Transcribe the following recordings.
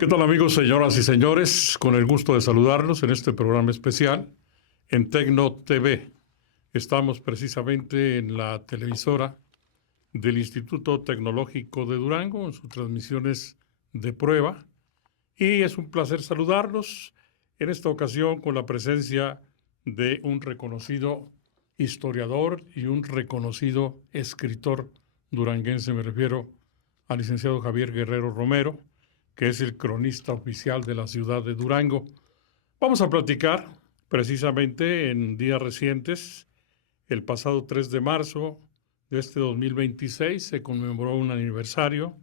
¿Qué tal amigos, señoras y señores? Con el gusto de saludarlos en este programa especial en Tecno TV. Estamos precisamente en la televisora del Instituto Tecnológico de Durango en sus transmisiones de prueba y es un placer saludarlos en esta ocasión con la presencia de un reconocido historiador y un reconocido escritor duranguense. Me refiero al licenciado Javier Guerrero Romero, que es el cronista oficial de la ciudad de Durango. Vamos a platicar precisamente en días recientes. El pasado 3 de marzo de este 2026 se conmemoró un aniversario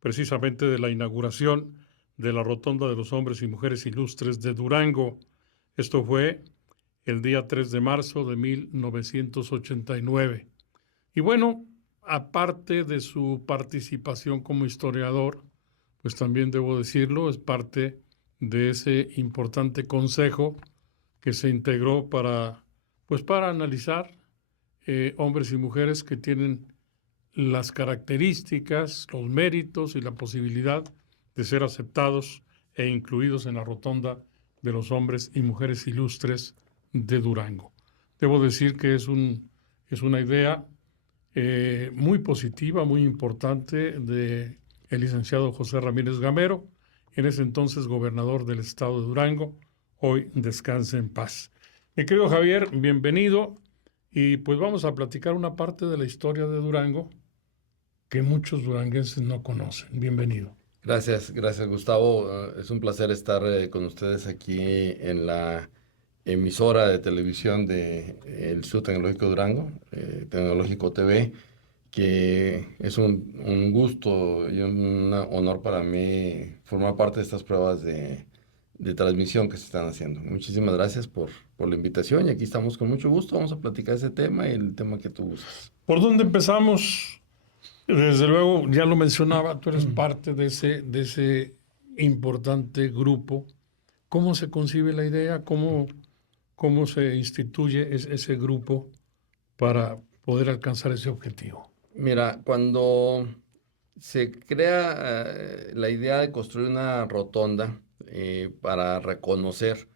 precisamente de la inauguración de la Rotonda de los Hombres y Mujeres Ilustres de Durango. Esto fue el día 3 de marzo de 1989. Y bueno, aparte de su participación como historiador, pues también debo decirlo, es parte de ese importante consejo que se integró para analizar hombres y mujeres que tienen las características, los méritos y la posibilidad de ser aceptados e incluidos en la rotonda de los hombres y mujeres ilustres de Durango. Debo decir que es una idea muy positiva, muy importante de el licenciado José Ramírez Gamero, en ese entonces gobernador del estado de Durango. Hoy descanse en paz. Mi querido Javier, bienvenido. Y pues vamos a platicar una parte de la historia de Durango que muchos duranguenses no conocen. Bienvenido. Gracias Gustavo. Es un placer estar con ustedes aquí en la emisora de televisión de el Instituto Tecnológico de Durango, Tecnológico TV, que es un gusto y un honor para mí formar parte de estas pruebas de transmisión que se están haciendo. Muchísimas gracias por la invitación y aquí estamos con mucho gusto. Vamos a platicar ese tema y el tema que tú gustas. ¿Por dónde empezamos? Desde luego, ya lo mencionaba, tú eres parte de ese importante grupo. ¿Cómo se concibe la idea? ¿Cómo se instituye ese grupo para poder alcanzar ese objetivo? Mira, cuando se crea la idea de construir una rotonda para reconocer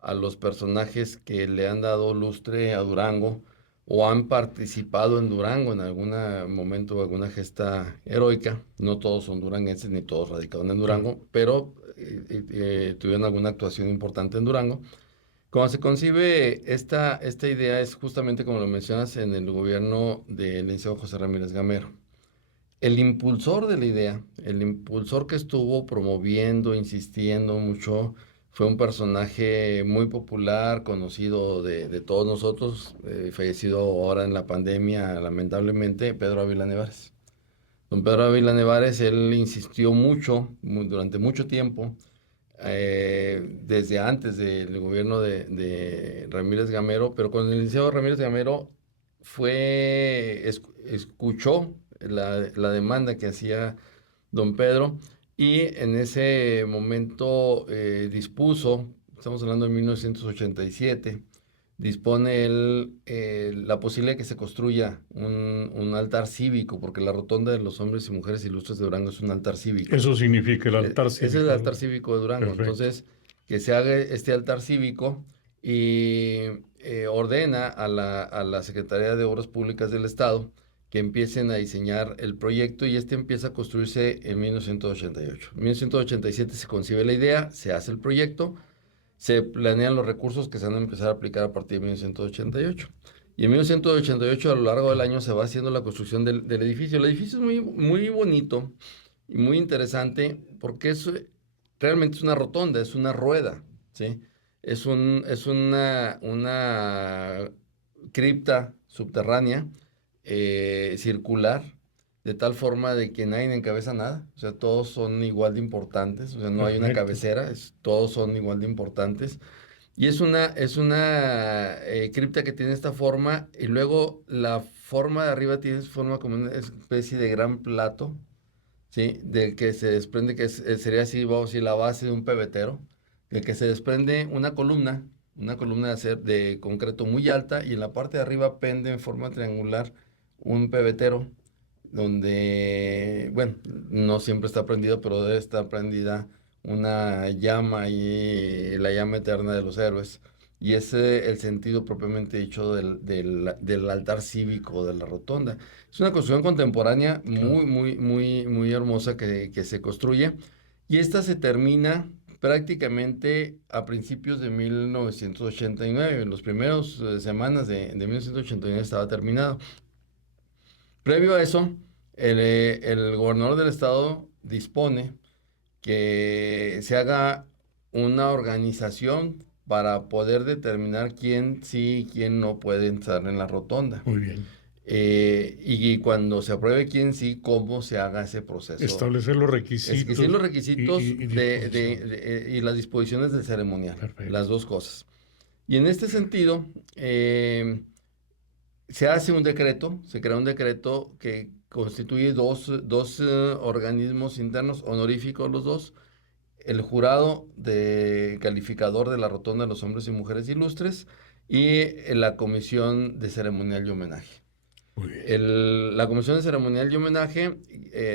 a los personajes que le han dado lustre a Durango o han participado en Durango en algún momento o alguna gesta heroica. No todos son duranguenses ni todos radicaron en Claro. Durango, pero tuvieron alguna actuación importante en Durango. Cuando se concibe esta idea es justamente como lo mencionas en el gobierno del licenciado José Ramírez Gamero. El impulsor de la idea, el impulsor que estuvo promoviendo, insistiendo mucho, fue un personaje muy popular, conocido de todos nosotros, fallecido ahora en la pandemia, lamentablemente, Pedro Ávila Nevares. Don Pedro Ávila Nevares, él insistió mucho, durante mucho tiempo, desde antes del gobierno de Ramírez Gamero, pero con el licenciado Ramírez Gamero escuchó la demanda que hacía don Pedro y en ese momento dispuso, estamos hablando de 1987, dispone la posibilidad de que se construya un altar cívico, porque la Rotonda de los Hombres y Mujeres Ilustres de Durango es un altar cívico. Eso significa el altar Ese es el cívico de altar Durango. cívico de Durango. Perfecto. Entonces, que se haga este altar cívico y ordena a la Secretaría de Obras Públicas del Estado que empiecen a diseñar el proyecto y este empieza a construirse en 1988. En 1987 se concibe la idea, se hace el proyecto, se planean los recursos que se van a empezar a aplicar a partir de 1988. Y en 1988, a lo largo del año, se va haciendo la construcción del edificio. El edificio es muy bonito y muy interesante porque realmente es una rotonda, es una rueda, ¿sí? Es una cripta subterránea circular, de tal forma de que nadie encabeza nada, o sea, todos son igual de importantes, o sea, no hay una Perfecto. cabecera, todos son igual de importantes. Y es una cripta que tiene esta forma, y luego la forma de arriba tiene forma como una especie de gran plato, ¿sí? Del que se desprende, sería así, vamos a decir, la base de un pebetero, del que se desprende una columna de concreto muy alta, y en la parte de arriba pende en forma triangular un pebetero, donde, bueno, no siempre está prendido, pero debe estar prendida una llama y la llama eterna de los héroes. Y es el sentido propiamente dicho del altar cívico de la rotonda. Es una construcción contemporánea Claro. muy hermosa que se construye. Y esta se termina prácticamente a principios de 1989. En los primeros semanas de 1989 estaba terminado. Previo a eso, el gobernador del estado dispone que se haga una organización para poder determinar quién sí y quién no puede entrar en la rotonda. Muy bien. Y cuando se apruebe quién sí, cómo se haga ese proceso. Establecer los Es que sí, los requisitos requisitos y disposición. y las disposiciones del ceremonial, las Perfecto. dos cosas. Y en este sentido, se hace un decreto, se crea un decreto que constituye dos organismos internos honoríficos los dos, el jurado de calificador de la Rotonda de los Hombres y Mujeres Ilustres y la Comisión de Ceremonial y Homenaje. Muy bien. La Comisión de Ceremonial y Homenaje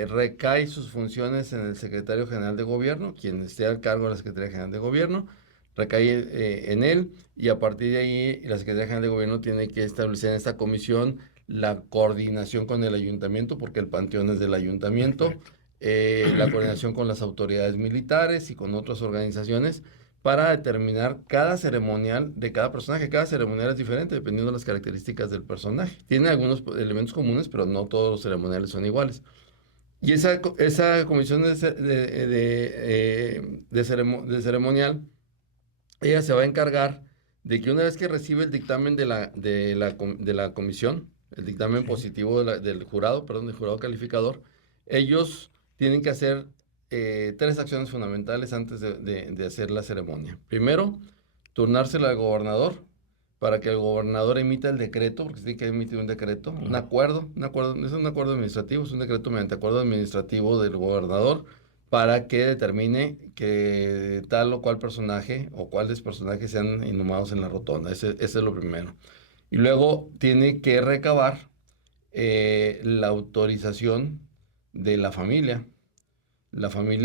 recae sus funciones en el Secretario General de Gobierno, quien esté al cargo de la Secretaría General de Gobierno, recae en él y a partir de ahí la Secretaría General de Gobierno tiene que establecer en esta comisión la coordinación con el ayuntamiento, porque el panteón es del ayuntamiento, Perfecto. la coordinación con las autoridades militares y con otras organizaciones para determinar cada ceremonial de cada personaje. Cada ceremonial es diferente dependiendo de las características del personaje. Tiene algunos elementos comunes, pero no todos los ceremoniales son iguales. Y esa comisión de ceremonial, ella se va a encargar de que una vez que recibe el dictamen de la comisión, el dictamen Sí. positivo del jurado, perdón, del jurado calificador, ellos tienen que hacer tres acciones fundamentales antes de hacer la ceremonia. Primero, turnársela al gobernador para que el gobernador emita el decreto, porque se tiene que emitir un decreto, Claro. no es un acuerdo administrativo, es un decreto mediante acuerdo administrativo del gobernador para que determine que tal o cual personaje o cuáles personajes sean inhumados en la rotonda. Ese es lo primero. Y luego tiene que recabar la autorización de la familia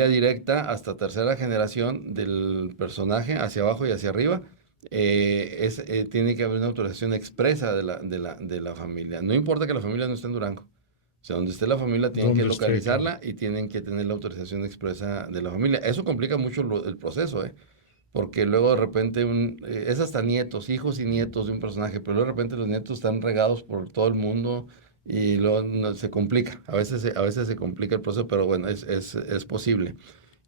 directa hasta tercera generación del personaje, hacia abajo y hacia arriba. Tiene que haber una autorización expresa de la familia. No importa que la familia no esté en Durango. O sea, donde esté la familia tienen que ¿Dónde esté? Claro. localizarla y tienen que tener la autorización expresa de la familia. Eso complica mucho el proceso, ¿eh? Porque luego de repente es hasta nietos, hijos y nietos de un personaje, pero luego de repente los nietos están regados por todo el mundo y luego se complica. A veces se complica el proceso, pero bueno, es posible.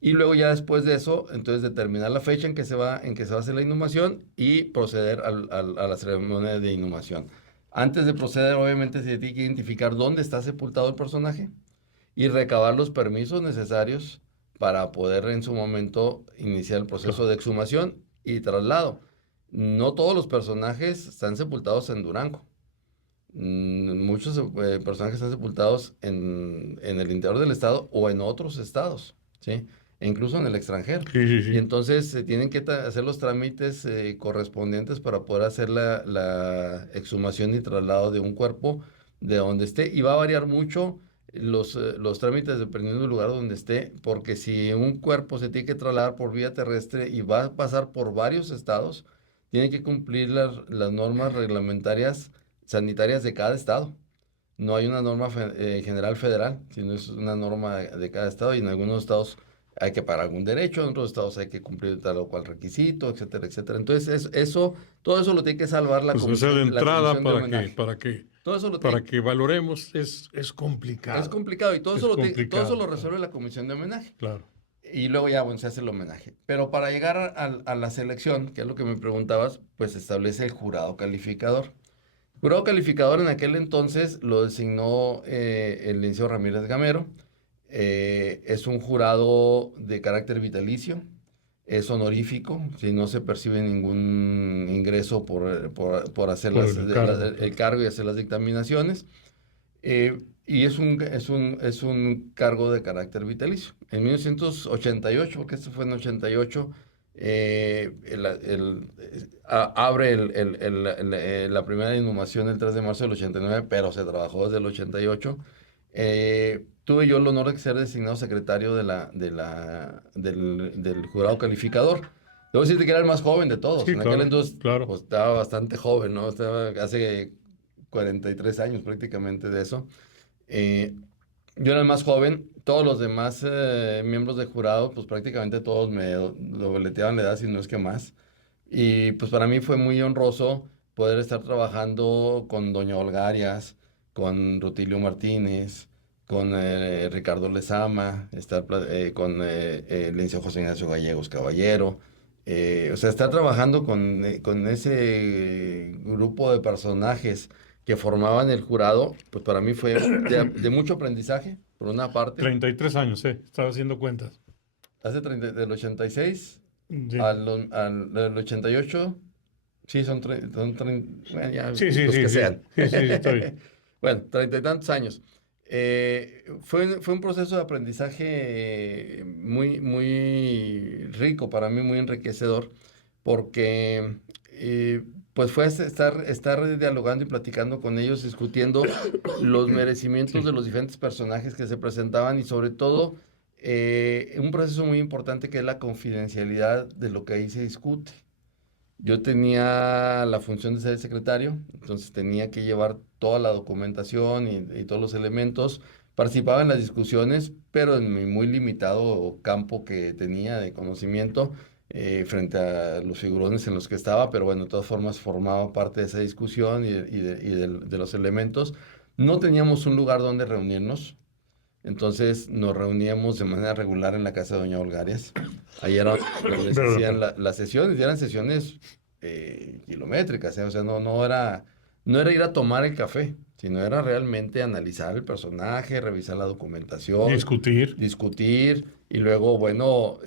Y luego ya después de eso, entonces determinar la fecha en que se va a hacer la inhumación y proceder a la ceremonia de inhumación. Antes de proceder, obviamente se tiene que identificar dónde está sepultado el personaje y recabar los permisos necesarios para poder en su momento iniciar el proceso Claro. de exhumación y traslado. No todos los personajes están sepultados en Durango. Muchos personajes están sepultados en el interior del estado o en otros estados, ¿sí? E incluso en el extranjero. Sí, sí, Y sí. entonces se tienen que hacer los trámites correspondientes para poder hacer la exhumación y traslado de un cuerpo de donde esté. Y va a variar mucho los trámites dependiendo del lugar donde esté, porque si un cuerpo se tiene que trasladar por vía terrestre y va a pasar por varios estados, tiene que cumplir las normas reglamentarias sanitarias de cada estado. No hay una norma general federal, sino es una norma de cada estado y en algunos estados hay que pagar algún derecho, en otros estados hay que cumplir tal o cual requisito, etcétera, etcétera. Entonces, todo eso lo tiene que salvar Pues o sea, de la entrada comisión de homenaje. Todo eso lo para tiene, que valoremos es es complicado. complicado y Es todo eso lo complicado, claro. resuelve la comisión de homenaje. Claro. Y luego ya, bueno, se hace el homenaje. Pero para llegar a la selección, que es lo que me preguntabas, pues se establece el jurado calificador. Jurado calificador en aquel entonces lo designó el licenciado Ramírez Gamero. Es un jurado de carácter vitalicio, es honorífico, si no se percibe ningún ingreso por hacer Por el cargo, el claro. cargo y hacer las dictaminaciones. Y es un cargo de carácter vitalicio. En 1988, porque esto fue en 88, abre la primera inhumación el 3 de marzo del 89, pero se trabajó desde el 88. Tuve yo el honor de ser designado secretario del jurado calificador. Debo decirte que era el más joven de todos. Sí, En aquel claro, entonces, claro. pues estaba bastante joven, ¿no? Estaba hace 43 años prácticamente de eso. Eh, yo era el más joven. Todos los demás miembros del jurado, pues prácticamente todos me dobleteaban la edad, si no es que más. Y pues para mí fue muy honroso poder estar trabajando con Doña Olgarias, con Rutilio Martínez, con Ricardo Lezama, con el licenciado José Ignacio Gallegos Caballero. O sea, estar trabajando con ese grupo de personajes que formaban el jurado, pues para mí fue de mucho aprendizaje, por una parte. 33 años, estaba haciendo cuentas. Del 86 Sí, del 88, sí, bueno, ya, sí, sí, los sí, que sí, sean. sí, sí, estoy. Bueno, 30 y tantos años. Fue un proceso de aprendizaje muy, muy rico para mí, muy enriquecedor, porque pues fue estar dialogando y platicando con ellos, discutiendo los merecimientos de Sí, los diferentes personajes que se presentaban y sobre todo un proceso muy importante que es la confidencialidad de lo que ahí se discute. Yo tenía la función de ser el secretario, entonces tenía que llevar toda la documentación y todos los elementos. Participaba en las discusiones, pero en mi muy limitado campo que tenía de conocimiento frente a los figurones en los que estaba, pero bueno, de todas formas formaba parte de esa discusión y de los elementos. No teníamos un lugar donde reunirnos, entonces nos reuníamos de manera regular en la casa de Doña Olgarias. Ahí era donde se pero, hacían las sesiones, y eran sesiones kilométricas, ¿eh? O sea, no era ir a tomar el café, sino era realmente analizar el personaje, revisar la documentación, discutir. discutir, y luego, bueno,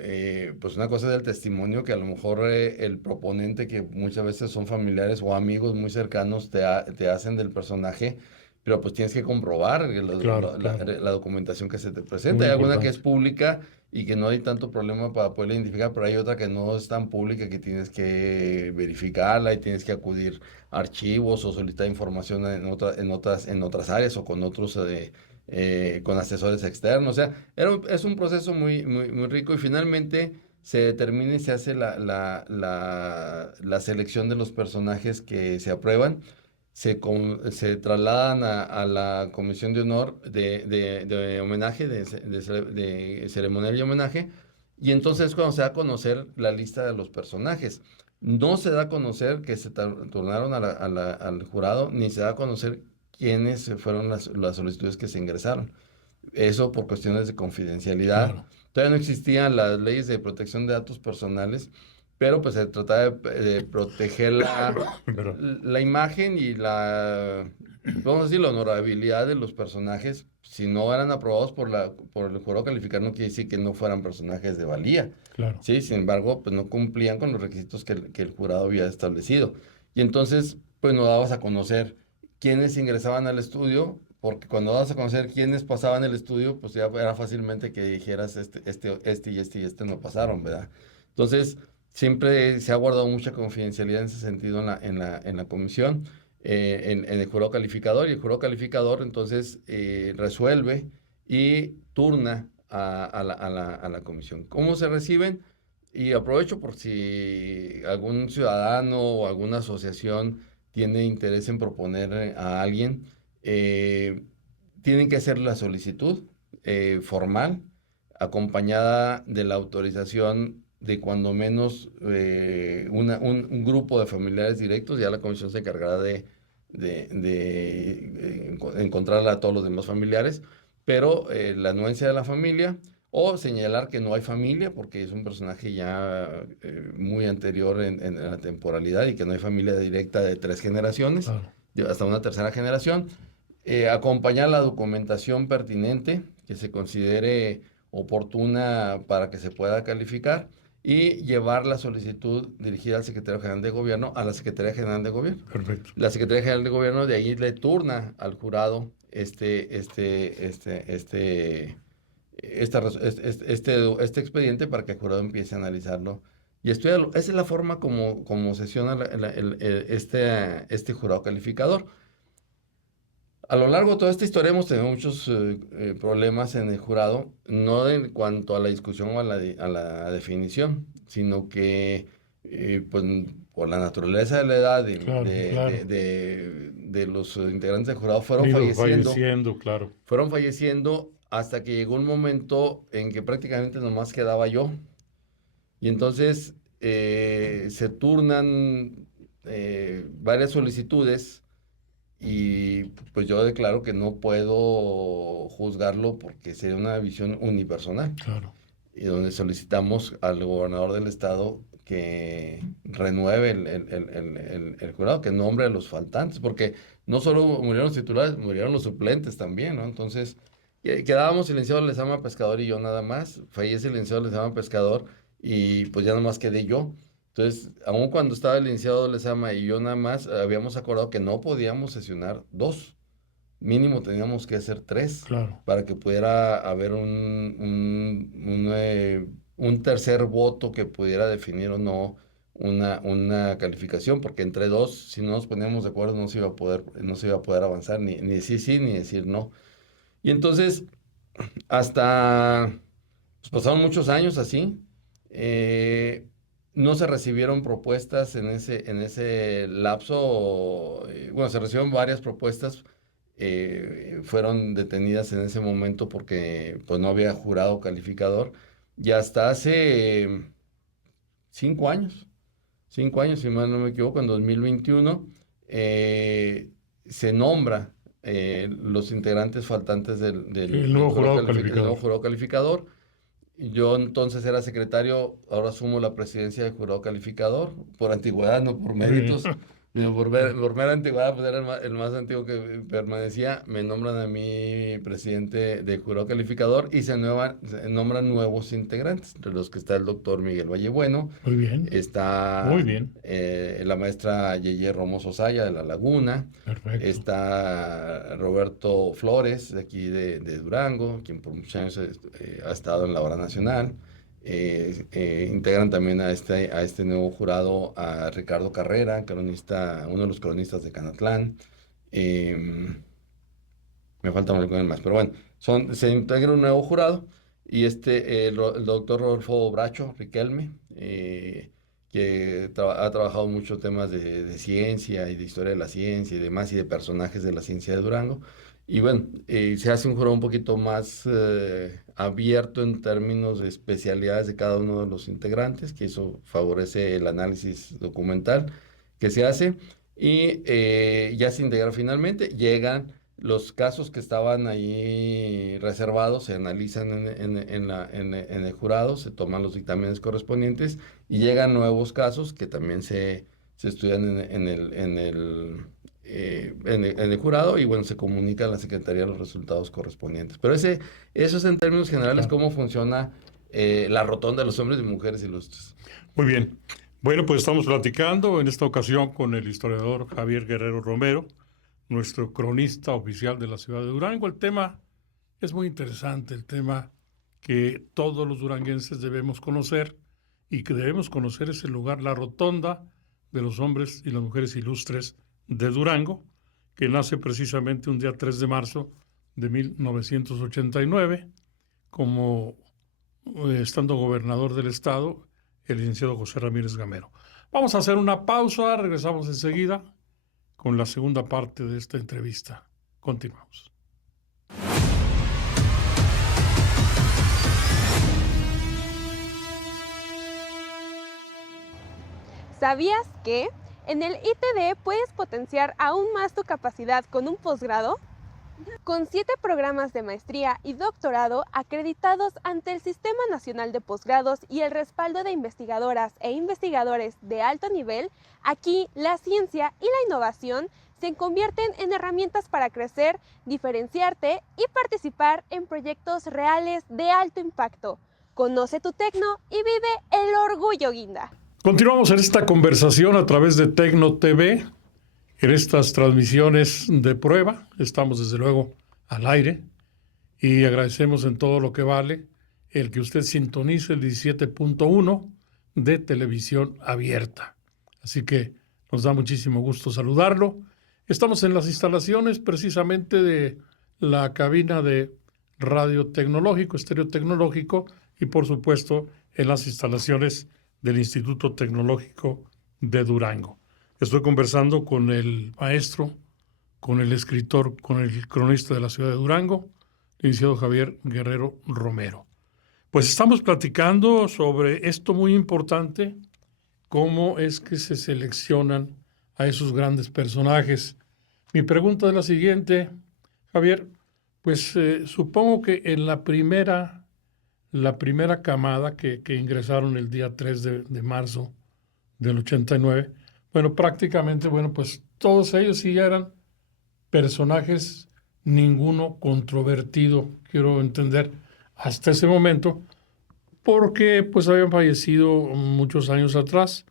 pues una cosa es el testimonio que a lo mejor el proponente, que muchas veces son familiares o amigos muy cercanos, te hacen del personaje, pero pues tienes que comprobar Claro, claro. la documentación que se te presenta. Muy Hay alguna que es importante. pública y que no hay tanto problema para poderla identificar, pero hay otra que no es tan pública, que tienes que verificarla y tienes que acudir a archivos o solicitar información en otras áreas o con otros, con asesores externos. O sea, es un proceso muy, muy, muy rico, y finalmente se determina y se hace la selección de los personajes que se aprueban. Se trasladan a la comisión de honor de homenaje, de ceremonial y homenaje, y entonces es cuando se da a conocer la lista de los personajes. No se da a conocer que se turnaron al jurado, ni se da a conocer quiénes fueron las solicitudes que se ingresaron. Eso por cuestiones de confidencialidad. Claro. Todavía no existían las leyes de protección de datos personales, pero pues se trataba de proteger Pero, la imagen y vamos a decir, la honorabilidad de los personajes. Si no eran aprobados por el jurado calificador, no quiere decir que no fueran personajes de valía. claro. Sí, sin embargo, pues no cumplían con los requisitos que el jurado había establecido. Y entonces, pues no dabas a conocer quiénes ingresaban al estudio, porque cuando dabas a conocer quiénes pasaban el estudio, pues ya era fácilmente que dijeras este no pasaron, ¿verdad? Entonces, siempre se ha guardado mucha confidencialidad en ese sentido en la comisión, en el jurado calificador, y el jurado calificador entonces resuelve y turna a la comisión. ¿Cómo se reciben? Y aprovecho por si algún ciudadano o alguna asociación tiene interés en proponer a alguien, eh, tienen que hacer la solicitud formal, acompañada de la autorización de cuando menos un grupo de familiares directos. Ya la comisión se encargará de encontrar a todos los demás familiares, pero la anuencia de la familia, o señalar que no hay familia, porque es un personaje ya muy anterior en la temporalidad, y que no hay familia directa de 3 generaciones, Claro. hasta una tercera generación. Acompañar la documentación pertinente que se considere oportuna para que se pueda calificar, y llevar la solicitud dirigida al Secretario General de Gobierno, a la Secretaría General de Gobierno. Perfecto. La Secretaría General de Gobierno de ahí le turna al jurado este expediente, para que el jurado empiece a analizarlo y estudiarlo. Esa es la forma como sesiona este jurado calificador. A lo largo de toda esta historia hemos tenido muchos problemas en el jurado, no en cuanto a la discusión o a la definición, sino que pues, por la naturaleza de la edad Claro, claro. de los integrantes del jurado Han ido falleciendo, claro. fueron falleciendo hasta que llegó un momento en que prácticamente nomás quedaba yo. Y entonces se turnan varias solicitudes y pues yo declaro que no puedo juzgarlo porque sería una visión unipersonal. Claro. Y donde solicitamos al gobernador del estado que renueve el jurado, que nombre a los faltantes, porque no solo murieron los titulares, murieron los suplentes también, ¿no? Entonces, quedábamos el licenciado Lezama Pescador y yo nada más, fallece el licenciado Lezama Pescador y pues ya nada más quedé yo. Entonces, aun cuando estaba el licenciado Lezama y yo nada más, habíamos acordado que no podíamos sesionar dos, mínimo teníamos que hacer tres Claro. para que pudiera haber un tercer voto que pudiera definir o no una calificación, porque entre dos, si no nos poníamos de acuerdo, no se iba a poder avanzar, ni decir sí, ni decir no. Y entonces, hasta, pues pasaron muchos años así, eh, no se recibieron propuestas en ese lapso, bueno, se recibieron varias propuestas, fueron detenidas en ese momento porque pues no había jurado calificador, y hasta hace 5 años, 5 años, si mal no me equivoco, en 2021, se nombra los integrantes faltantes El nuevo jurado del nuevo calificador. jurado calificador. Yo entonces era secretario, ahora asumo la presidencia del jurado calificador, por antigüedad, no por Muy bien. méritos, sino por mera antigüedad, pues era el más antiguo que permanecía. Me nombran a mí presidente del jurado calificador y se nombran nuevos integrantes, entre los que está el doctor Miguel Vallebueno, Muy bien. Muy está bien. la maestra Yeye Romo Sosaya de La Laguna, Perfecto. está Roberto Flores, de aquí de Durango, quien por muchos años ha estado en la Hora Nacional. Integran también a este nuevo jurado a Ricardo Carrera, cronista, uno de los cronistas de Canatlán. Me falta alguien más, pero bueno, se integra un nuevo jurado y el doctor Rodolfo Bracho Riquelme, que ha trabajado mucho temas de ciencia y de historia de la ciencia y demás y de personajes de la ciencia de Durango. Y bueno, se hace un jurado un poquito más abierto en términos de especialidades de cada uno de los integrantes, que eso favorece el análisis documental que se hace y ya se integra finalmente, llegan los casos que estaban ahí reservados, se analizan en el jurado, se toman los dictámenes correspondientes y llegan nuevos casos que también se estudian en el jurado y bueno, se comunica a la Secretaría los resultados correspondientes. Pero eso es en términos generales Claro. cómo funciona la rotonda de los hombres y mujeres ilustres. Muy bien. Bueno, pues estamos platicando en esta ocasión con el historiador Javier Guerrero Romero, nuestro cronista oficial de la ciudad de Durango. El tema es muy interesante, el tema que todos los duranguenses debemos conocer y que debemos conocer es el lugar, la rotonda de los hombres y las mujeres ilustres de Durango, que nace precisamente un día 3 de marzo de 1989, como estando gobernador del estado, el licenciado José Ramírez Gamero. Vamos a hacer una pausa, regresamos enseguida con la segunda parte de esta entrevista. Continuamos. ¿Sabías que en el ITD puedes potenciar aún más tu capacidad con un posgrado? Con 7 programas de maestría y doctorado acreditados ante el Sistema Nacional de Posgrados y el respaldo de investigadoras e investigadores de alto nivel, aquí la ciencia y la innovación se convierten en herramientas para crecer, diferenciarte y participar en proyectos reales de alto impacto. Conoce tu Tecno y vive el orgullo guinda. Continuamos en esta conversación a través de Tecno TV, en estas transmisiones de prueba. Estamos desde luego al aire y agradecemos en todo lo que vale el que usted sintonice el 17.1 de televisión abierta. Así que nos da muchísimo gusto saludarlo Estamos en las instalaciones precisamente de la cabina de radio tecnológico, estéreo tecnológico, y por supuesto en las instalaciones del Instituto Tecnológico de Durango. Estoy conversando con el maestro, con el escritor, con el cronista de la ciudad de Durango, licenciado Javier Guerrero Romero. Pues estamos platicando sobre esto muy importante, cómo es que se seleccionan a esos grandes personajes. Mi pregunta es la siguiente, Javier, pues supongo que en la primera camada que ingresaron el día 3 de marzo del 89, bueno, prácticamente, bueno, pues todos ellos sí ya eran personajes, ninguno controvertido, quiero entender, hasta ese momento, porque pues habían fallecido muchos años atrás.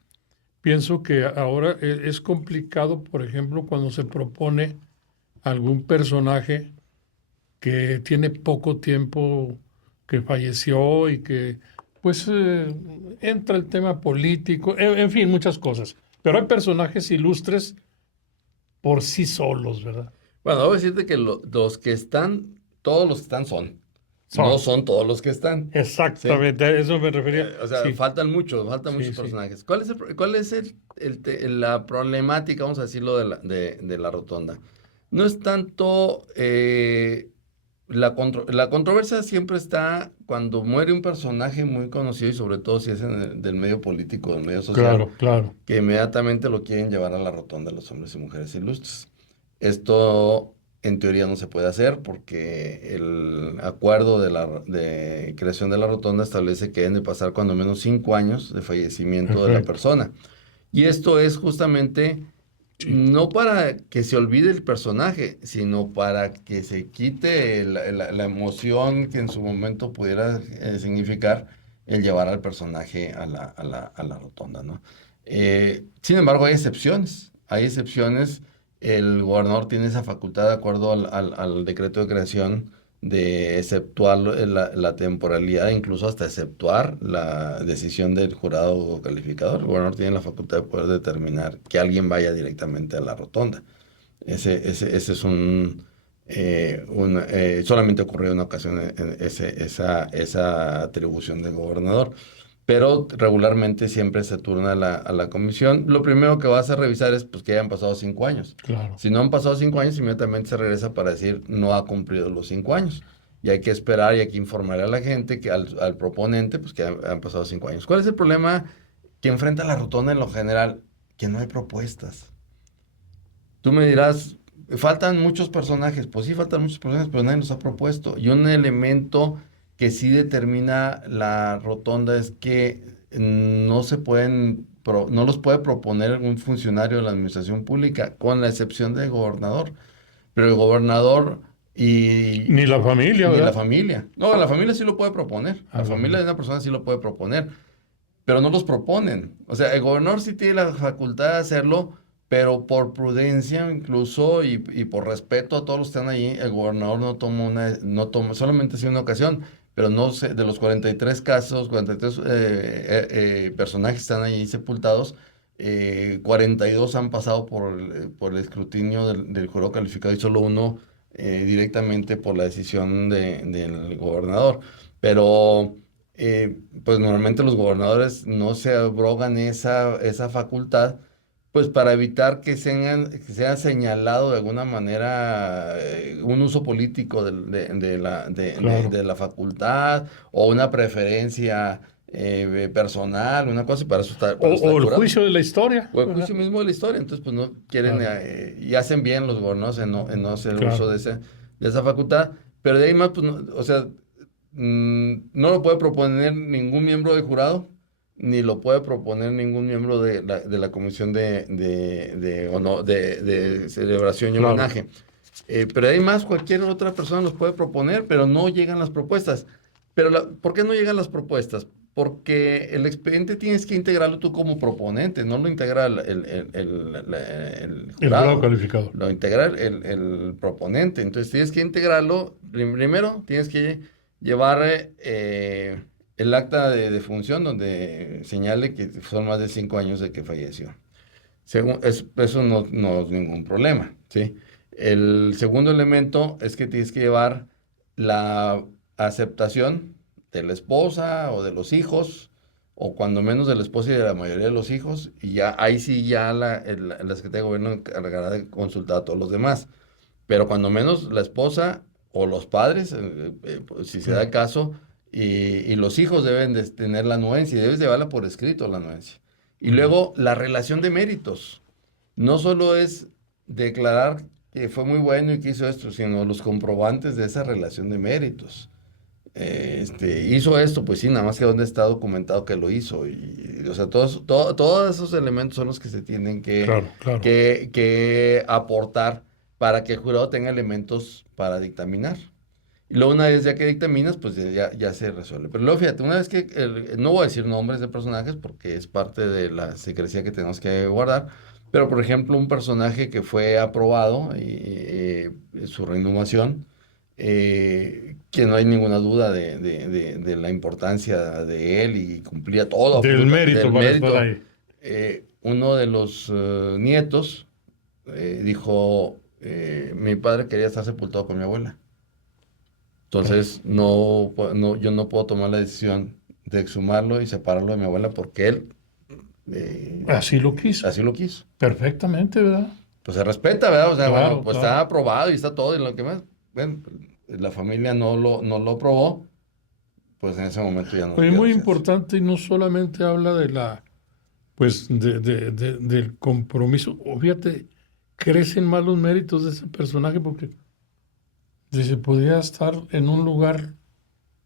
Pienso que ahora es complicado, por ejemplo, cuando se propone algún personaje que tiene poco tiempo que falleció y que pues entra el tema político, en fin, muchas cosas. Pero hay personajes ilustres por sí solos, ¿verdad? Bueno, voy a decirte que los que están, todos los que están no son todos los que están. Exactamente, a eso me refería. O sea, Sí. faltan muchos Sí. personajes. ¿Cuál es la problemática, vamos a decirlo, de la rotonda? No es tanto la controversia siempre está cuando muere un personaje muy conocido y sobre todo si es del medio político, del medio social, Claro. que inmediatamente lo quieren llevar a la rotonda los hombres y mujeres ilustres. Esto en teoría no se puede hacer porque el acuerdo de creación de la rotonda establece que deben de pasar cuando menos 5 años de fallecimiento de la persona. Y esto es justamente no para que se olvide el personaje, sino para que se quite la emoción que en su momento pudiera significar el llevar al personaje a la rotonda, ¿no? Sin embargo, hay excepciones. Hay excepciones. El gobernador tiene esa facultad de acuerdo al decreto de creación de exceptuar la temporalidad, incluso hasta exceptuar la decisión del jurado calificador. El gobernador tiene la facultad de poder determinar que alguien vaya directamente a la rotonda. Ese es solamente ocurrió en una ocasión esa atribución del gobernador. Pero regularmente siempre se turna a la comisión. Lo primero que vas a revisar es pues, que hayan pasado 5 años. Claro. Si no han pasado 5 años, inmediatamente se regresa para decir no ha cumplido los 5 años. Y hay que esperar y hay que informar a la gente, al proponente, pues que han pasado 5 años. ¿Cuál es el problema que enfrenta la rotonda en lo general? Que no hay propuestas. Tú me dirás, faltan muchos personajes. Pues sí, faltan muchos personajes, pero nadie los ha propuesto. Y un elemento que sí determina la rotonda es que no los puede proponer un funcionario de la administración pública, con la excepción del gobernador. Pero el gobernador Ni la familia, ni ¿verdad? la familia. No, la familia sí lo puede proponer. La familia de una persona sí lo puede proponer, pero no los proponen. O sea, el gobernador sí tiene la facultad de hacerlo, pero por prudencia incluso y por respeto a todos los que están ahí, el gobernador no toma, solamente ha sido una ocasión, pero no sé, de los 43 casos, 43 personajes que están ahí sepultados, 42 han pasado por el escrutinio del jurado calificado y solo uno directamente por la decisión del gobernador. Pero pues normalmente los gobernadores no se abrogan esa facultad, pues para evitar que sea señalado de alguna manera un uso político de la facultad o una preferencia personal, una cosa, y para eso está O el jurado. juicio de la historia. O el juicio mismo de la historia. Entonces, pues no quieren, y hacen bien los gobernadores en no hacer uso de esa facultad. Pero de ahí más, pues, o sea, no lo puede proponer ningún miembro del jurado, ni lo puede proponer ningún miembro de la comisión de celebración y homenaje. Pero además cualquier otra persona los puede proponer, pero no llegan las propuestas. Pero ¿por qué no llegan las propuestas? Porque el expediente tienes que integrarlo tú como proponente, no lo integra el jurado calificado. lo integra el proponente. Entonces tienes que integrarlo. Primero tienes que llevar el acta de defunción donde señale que son más de 5 años de que falleció. Eso no es ningún problema, ¿sí? El segundo elemento es que tienes que llevar la aceptación de la esposa o de los hijos, o cuando menos de la esposa y de la mayoría de los hijos, y ya ahí sí ya la Secretaría de Gobierno encargará de consultar a todos los demás. Pero cuando menos la esposa o los padres, pues, si se da el caso, y los hijos deben de tener la anuencia y debes llevarla por escrito la anuencia. Y luego la relación de méritos. No solo es declarar que fue muy bueno y que hizo esto, sino los comprobantes de esa relación de méritos. Hizo esto, pues sí, nada más que donde está documentado que lo hizo. O sea, todos esos elementos son los que se tienen Claro, claro. que aportar para que el jurado tenga elementos para dictaminar. Y luego una vez ya que dictaminas, pues ya se resuelve. Pero luego fíjate, una vez que, no voy a decir nombres de personajes porque es parte de la secrecía que tenemos que guardar, pero por ejemplo un personaje que fue aprobado y su reinhumación, que no hay ninguna duda de la importancia de él y cumplía todo, Del mérito del para estar mérito. ahí. Uno de los nietos dijo, mi padre quería estar sepultado con mi abuela. Entonces, yo no puedo tomar la decisión de exhumarlo y separarlo de mi abuela porque él Así lo quiso. así lo quiso. Perfectamente, ¿verdad? Pues se respeta, ¿verdad? O sea, Claro, bueno, pues claro. está aprobado y está todo y lo que más. Bueno, la familia no lo aprobó, pues en ese momento ya no. Oye, ya muy no se hace. importante y no solamente habla de pues, del compromiso. O fíjate, crecen más los méritos de ese personaje porque dice, podría estar en un lugar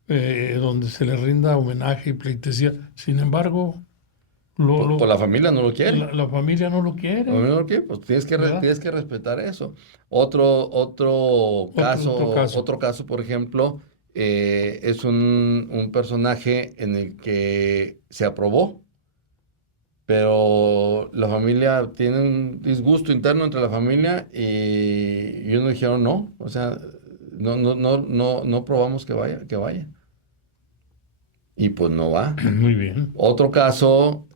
donde se le rinda homenaje y pleitesía. Sin embargo, Pues la familia no lo quiere. la familia no lo quiere, ¿Por qué? Pues ¿verdad? tienes que respetar eso. Otro Otro caso. por ejemplo, es un personaje en el que se aprobó, pero la familia tiene un disgusto interno entre la familia y unos dijeron no, o sea, no probamos que vaya. Y pues no va. Muy bien. Otro caso,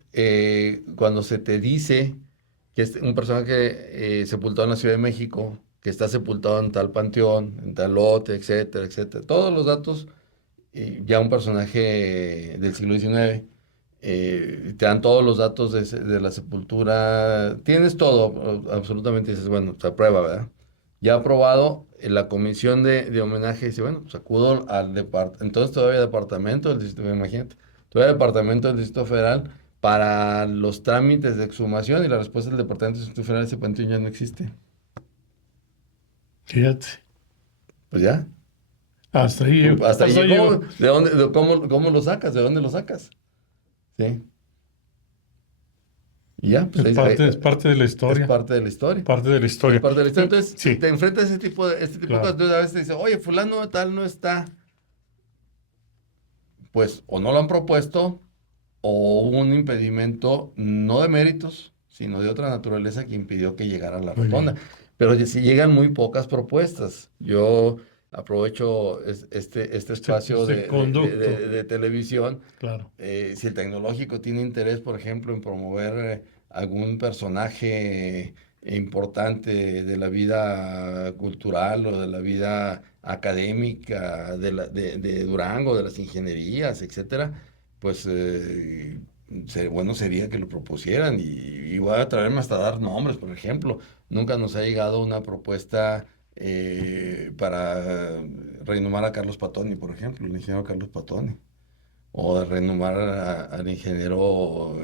cuando se te dice que es un personaje sepultado en la Ciudad de México, que está sepultado en tal panteón, en tal lote, etcétera, etcétera. Todos los datos, ya un personaje del siglo XIX, te dan todos los datos de la sepultura, tienes todo, absolutamente, dices, bueno, se aprueba, ¿verdad? Ya aprobado, la comisión de homenaje dice, bueno, pues acudo al departamento, entonces todavía departamento del distrito, imagínate, todavía departamento del Distrito Federal para los trámites de exhumación y la respuesta del departamento del Distrito Federal, ese panteón ya no existe. Fíjate. Pues ya. Hasta ahí llegó. Hasta ahí llegó. llegó. ¿De dónde, cómo lo sacas? ¿De dónde lo sacas? Sí. Y ya, pues Es parte de la historia. es parte de la historia. Parte de la historia. Es parte de la historia. Entonces, Sí. te enfrentas a este tipo de Claro. cosas. Entonces, a veces te dicen, oye, fulano tal no está. Pues, o no lo han propuesto, o hubo un impedimento, no de méritos, sino de otra naturaleza que impidió que llegara a la Muy rotonda. bien. Pero si llegan muy pocas propuestas. Yo aprovecho este espacio conducto. de televisión. Claro. Si el tecnológico tiene interés, por ejemplo, en promover algún personaje importante de la vida cultural o de la vida académica de Durango, de las ingenierías, etcétera, pues bueno sería que lo propusieran y voy a traerme hasta dar nombres, por ejemplo. Nunca nos ha llegado una propuesta para reinhumar a Carlos Patoni, por ejemplo, el ingeniero Carlos Patoni, o de reinhumar al ingeniero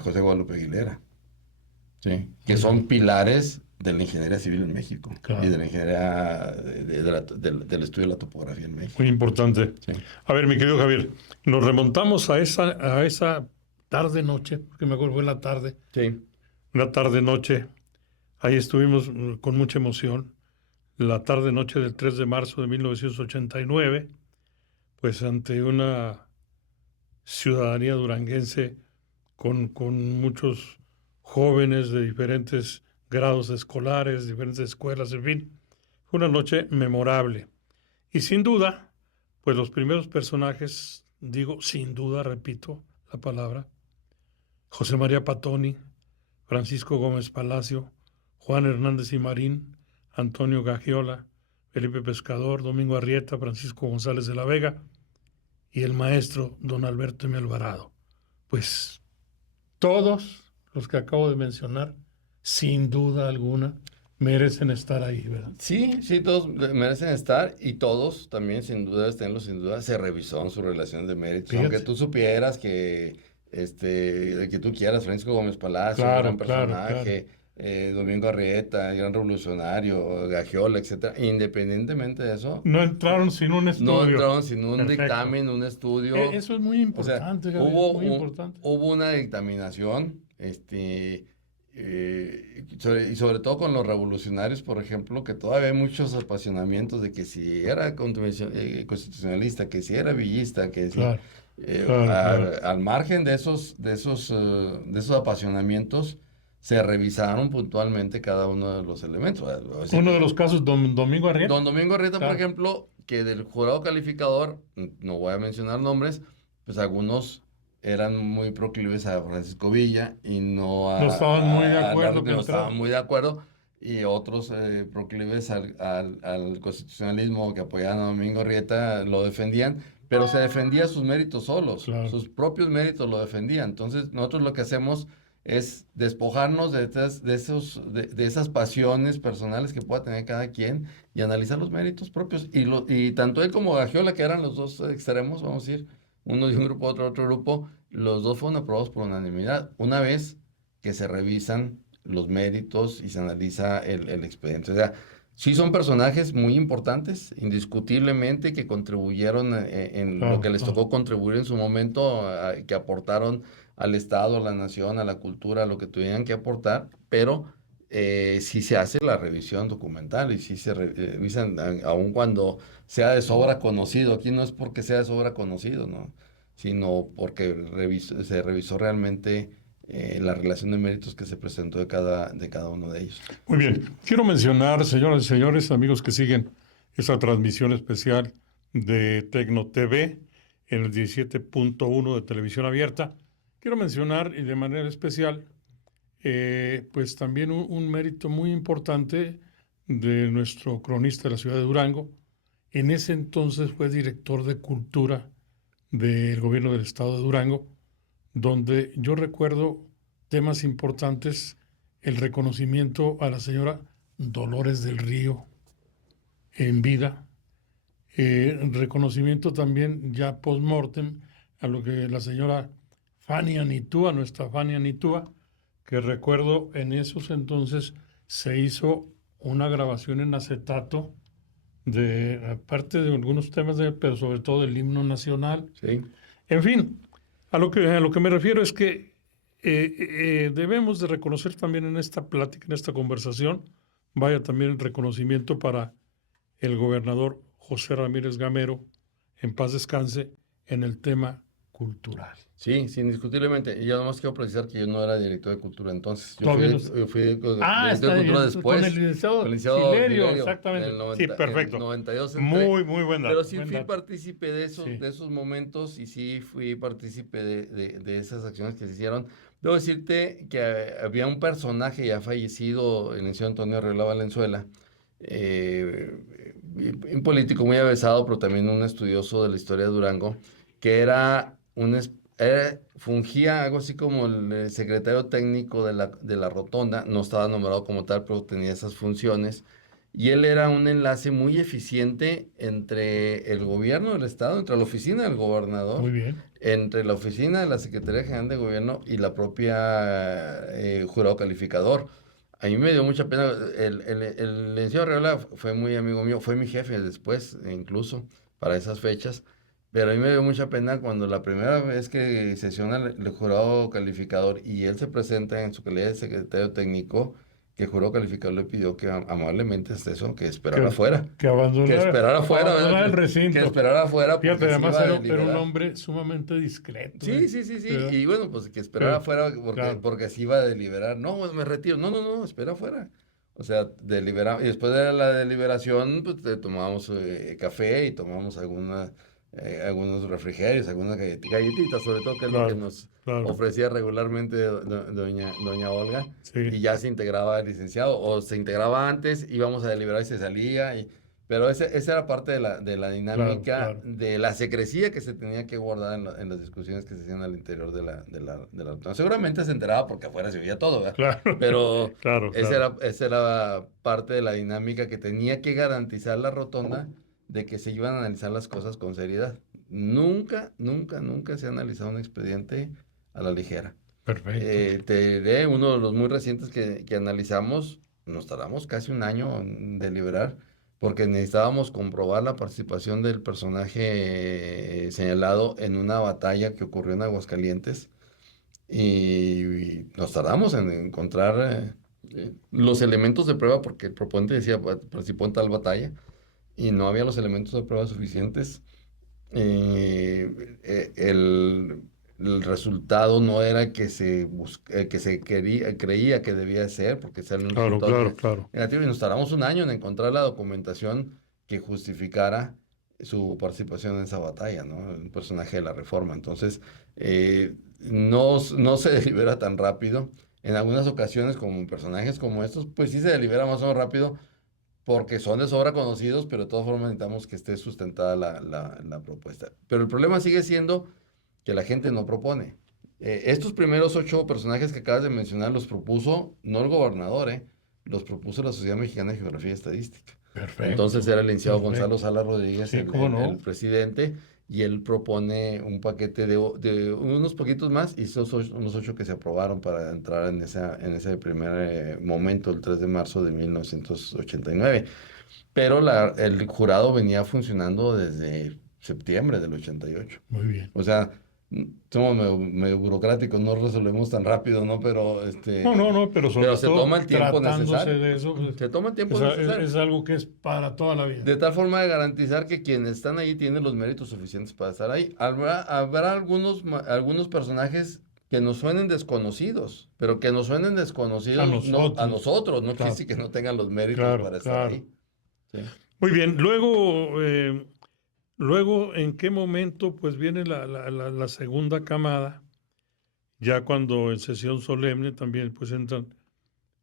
José Guadalupe Aguilera, ¿sí? Que son pilares de la ingeniería civil en México. Claro. Y de la ingeniería del estudio de la topografía en México. Muy importante. Sí. A ver, mi querido Javier, nos remontamos a esa tarde-noche, porque me acuerdo fue la tarde, Sí. una tarde-noche. Ahí estuvimos con mucha emoción. La tarde-noche del 3 de marzo de 1989, pues ante una ciudadanía duranguense con muchos jóvenes de diferentes grados escolares, diferentes escuelas, en fin. Fue una noche memorable. Y sin duda, pues los primeros personajes, digo sin duda, repito la palabra, José María Patoni, Francisco Gómez Palacio, Juan Hernández y Marín, Antonio Gagiola, Felipe Pescador, Domingo Arrieta, Francisco González de la Vega y el maestro don Alberto M. Alvarado. Pues todos los que acabo de mencionar, sin duda alguna, merecen estar ahí, ¿verdad? Sí, sí, todos merecen estar y todos también, sin duda, esténlo sin duda, se revisó en su relación de méritos. Fíjate. Aunque tú supieras que tú quieras, Francisco Gómez Palacio, Claro, gran claro, personaje, Domingo Arrieta, gran revolucionario, Gagiola, etcétera. Independientemente de eso, No entraron sin un estudio. no entraron sin un Perfecto. dictamen, un estudio. Eso es muy O sea, importante, Gabriel, muy importante. hubo una dictaminación, y sobre todo con los revolucionarios, por ejemplo, que todavía hay muchos apasionamientos de que si era constitucionalista, que si era villista, que si, Claro, claro. al margen de esos apasionamientos, se revisaron puntualmente cada uno de los elementos. O sea, Uno de los casos, Domingo Arrieta. Don Domingo Arrieta, Claro. por ejemplo, que del jurado calificador, no voy a mencionar nombres, pues algunos eran muy proclives a Francisco Villa y no No estaban muy de acuerdo que no entrara. estaban muy de acuerdo, y otros proclives al constitucionalismo que apoyaban a Domingo Arrieta lo defendían, pero se defendía sus méritos solos, Claro. sus propios méritos lo defendían. Entonces nosotros lo que hacemos es despojarnos de esas pasiones personales que pueda tener cada quien y analizar los méritos propios. Y tanto él como Gagiola, que eran los dos extremos, vamos a decir, uno de un grupo, otro de otro grupo, los dos fueron aprobados por unanimidad, una vez que se revisan los méritos y se analiza el expediente. O sea, sí son personajes muy importantes, indiscutiblemente, que contribuyeron en Claro, lo que les claro. tocó contribuir en su momento, que aportaron al Estado, a la nación, a la cultura, a lo que tuvieran que aportar, pero sí se hace la revisión documental y sí se revisan, aun cuando sea de sobra conocido. Aquí no es porque sea de sobra conocido, ¿no? Sino porque se revisó realmente la relación de méritos que se presentó de cada uno de ellos. Muy bien. Quiero mencionar, señoras y señores, amigos que siguen esta transmisión especial de Tecno TV en el 17.1 de televisión abierta. Quiero mencionar, y de manera especial, pues también un mérito muy importante de nuestro cronista de la ciudad de Durango. En ese entonces fue director de Cultura del gobierno del estado de Durango, donde yo recuerdo temas importantes, el reconocimiento a la señora Dolores del Río en vida, reconocimiento también ya post-mortem a lo que la señora Fanny Anitúa, nuestra Fanny Anitúa, que recuerdo en esos entonces se hizo una grabación en acetato de aparte de algunos temas, pero sobre todo del himno nacional. Sí. En fin, a lo que me refiero es que debemos de reconocer también en esta plática, en esta conversación, vaya también el reconocimiento para el gobernador José Ramírez Gamero, en paz descanse, en el tema cultural. Sí, sí, indiscutiblemente. Y yo además quiero precisar que yo no era director de cultura entonces. Yo Todavía fui director está de cultura bien, después. con el licenciado Silerio, exactamente. Sí, perfecto. En el 92 entré, Muy buen dato. pero sí buen fui dato. partícipe de Sí. esos momentos y sí fui partícipe de esas acciones que se hicieron. Debo decirte que había un personaje ya fallecido, el licenciado Antonio Arreola Valenzuela, un político muy avesado, pero también un estudioso de la historia de Durango, que fungía algo así como el secretario técnico de la Rotonda. No estaba nombrado como tal, pero tenía esas funciones. Y él era un enlace muy eficiente entre el gobierno del estado, entre la oficina del gobernador, Muy bien. entre la oficina de la Secretaría General de Gobierno y la propia jurado calificador. A mí me dio mucha pena. El licenciado Arreola fue muy amigo mío, fue mi jefe después, incluso, para esas fechas. Pero a mí me dio mucha pena cuando la primera vez que sesiona el jurado calificador y él se presenta en su calidad de secretario técnico, que el jurado calificador le pidió que amablemente que esperara afuera. Que abandonara, Que esperara afuera. abandonara el recinto. Que esperara afuera. Fíjate, porque se además iba a era un deliberar. hombre sumamente discreto. Sí. ¿Verdad? Y bueno, pues que esperara afuera Claro. porque se iba a deliberar. No, pues me retiro. No, espera afuera. O sea, deliberamos. Y después de la deliberación, pues tomábamos café y tomamos algunos refrigerios, algunas galletitas, sobre todo, que es lo que Claro, nos claro. ofrecía regularmente doña Olga, y Sí, ya se integraba el licenciado, o se integraba antes, íbamos a deliberar y se salía, pero esa era parte de la claro, dinámica, claro. de la secrecía que se tenía que guardar en las discusiones que se hacían al interior de la rotonda. Seguramente se enteraba porque afuera se oía todo, ¿verdad? Claro, Pero claro, claro. esa era parte de la dinámica que tenía que garantizar la rotonda, de que se iban a analizar las cosas con seriedad. Nunca, nunca, nunca se ha analizado un expediente a la ligera. Perfecto. Te diré, uno de los muy recientes que analizamos, nos tardamos casi un año en deliberar, porque necesitábamos comprobar la participación del personaje señalado en una batalla que ocurrió en Aguascalientes, y nos tardamos en encontrar los elementos de prueba, porque el proponente decía: Participó en tal batalla", y no había los elementos de prueba suficientes. El resultado no era el que que se creía que debía ser, porque sale un Claro, resultado claro, claro. negativo, y nos tardamos un año en encontrar la documentación que justificara su participación en esa batalla, ¿no? Un personaje de la Reforma. Entonces, no se delibera tan rápido. En algunas ocasiones, como personajes como estos, pues sí se delibera más o menos rápido, porque son de sobra conocidos, pero de todas formas necesitamos que esté sustentada la propuesta. Pero el problema sigue siendo que la gente no propone. Estos primeros 8 personajes que acabas de mencionar los propuso no el gobernador, los propuso la Sociedad Mexicana de Geografía y Estadística. Entonces Perfecto. era el licenciado Gonzalo Perfecto. Sala Rodríguez Sí, cómo el no. presidente, y él propone un paquete de unos poquitos más, y esos unos 8 que se aprobaron para entrar en ese primer momento, el 3 de marzo de 1989. Pero el jurado venía funcionando desde septiembre del 88. Muy bien. O sea, somos medio burocráticos, no resolvemos tan rápido, ¿no? No, no, no, pero Pero sobre se toma todo el tiempo tratándose necesario. de eso, pues, Se toma el tiempo es, necesario. es algo que es para toda la vida. De tal forma de garantizar que quienes están ahí tienen los méritos suficientes para estar ahí. Habrá algunos personajes que nos suenen desconocidos, pero que nos suenen A desconocidos no, a nosotros. nosotros, no quiere Claro, decir que no tengan los méritos claro, para estar claro. ahí. Sí. Muy bien. Luego, ¿en qué momento pues viene la segunda camada? Ya cuando en sesión solemne también pues entran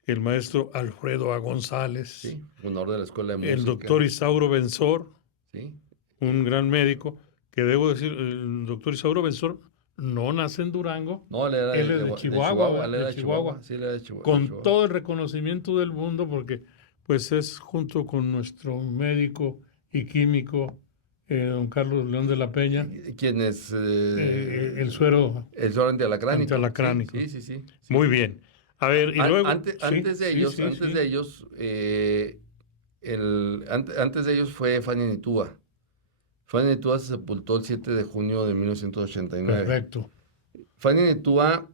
el maestro Alfredo A. González, Sí, honor de la Escuela de el Música. doctor Isauro Benzor, Sí. un gran médico, que debo decir, el doctor Isauro Benzor no nace en Durango, No, él era él es de Chihuahua, ¿verdad? él De era de Chihuahua, Chihuahua, sí, él era de Chihuahua. con todo el reconocimiento del mundo, porque pues es junto con nuestro médico y químico, don Carlos León de la Peña, ¿Quién es? el suero El suero antialacránico. Sí, antialacránico. sí, sí, sí, sí. Muy bien. A ver, y luego, sí, Antes de sí, ellos, sí, sí. antes de ellos fue Fanny Nitúa. Fanny Nitúa se sepultó el 7 de junio de 1989. Perfecto. Fanny Netúa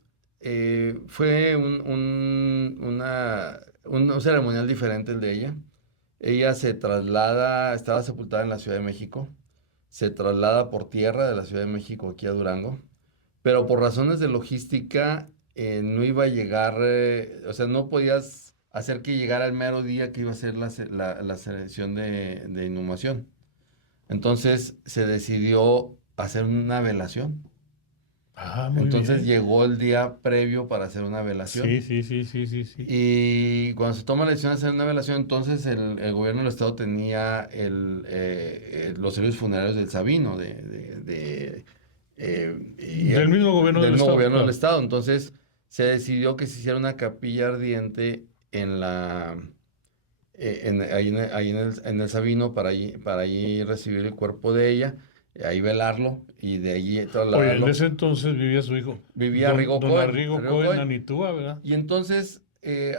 fue un ceremonial diferente el de ella. Ella se traslada, estaba sepultada en la Ciudad de México, se traslada por tierra de la Ciudad de México aquí a Durango, pero por razones de logística no iba a llegar, o sea, no podías hacer que llegara el mero día que iba a ser la selección de inhumación. Entonces se decidió hacer una velación. Ah, muy Entonces bien. llegó el día previo para hacer una Sí, velación. sí, sí, sí, sí, sí. Y cuando se toma la decisión de hacer una velación, entonces el gobierno del estado tenía los servicios funerarios del Sabino, Del mismo gobierno del del mismo estado, gobierno del claro. estado. Entonces se decidió que se hiciera una capilla ardiente ahí en el Sabino, para allí recibir el cuerpo de ella, ahí velarlo y de allí Oye, en trasladarlo. ese entonces vivía su hijo, Vivía Rigo don Cohen, Arrigo Arrigo Cohen Cohen. Anitúa, ¿verdad? Y entonces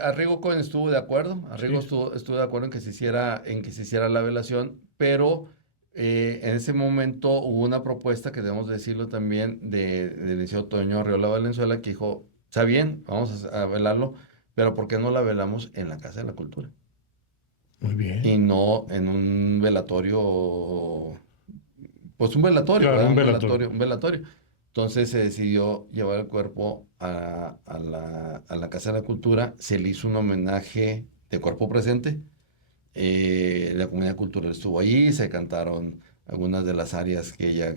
Arrigo Cohen estuvo de acuerdo, Sí. estuvo de acuerdo en que se hiciera la velación, pero en ese momento hubo una propuesta, que debemos decirlo también, del licenciado Toño Arriola Valenzuela, que dijo: está bien, vamos a velarlo, pero ¿por qué no la velamos en la Casa de la Cultura? Muy Y bien. no en un velatorio, pues un velatorio, Claro, ¿verdad? un velatorio. Un velatorio. Entonces se decidió llevar el cuerpo a la Casa de la Cultura, se le hizo un homenaje de cuerpo presente, la comunidad cultural estuvo allí, se cantaron algunas de las áreas que ella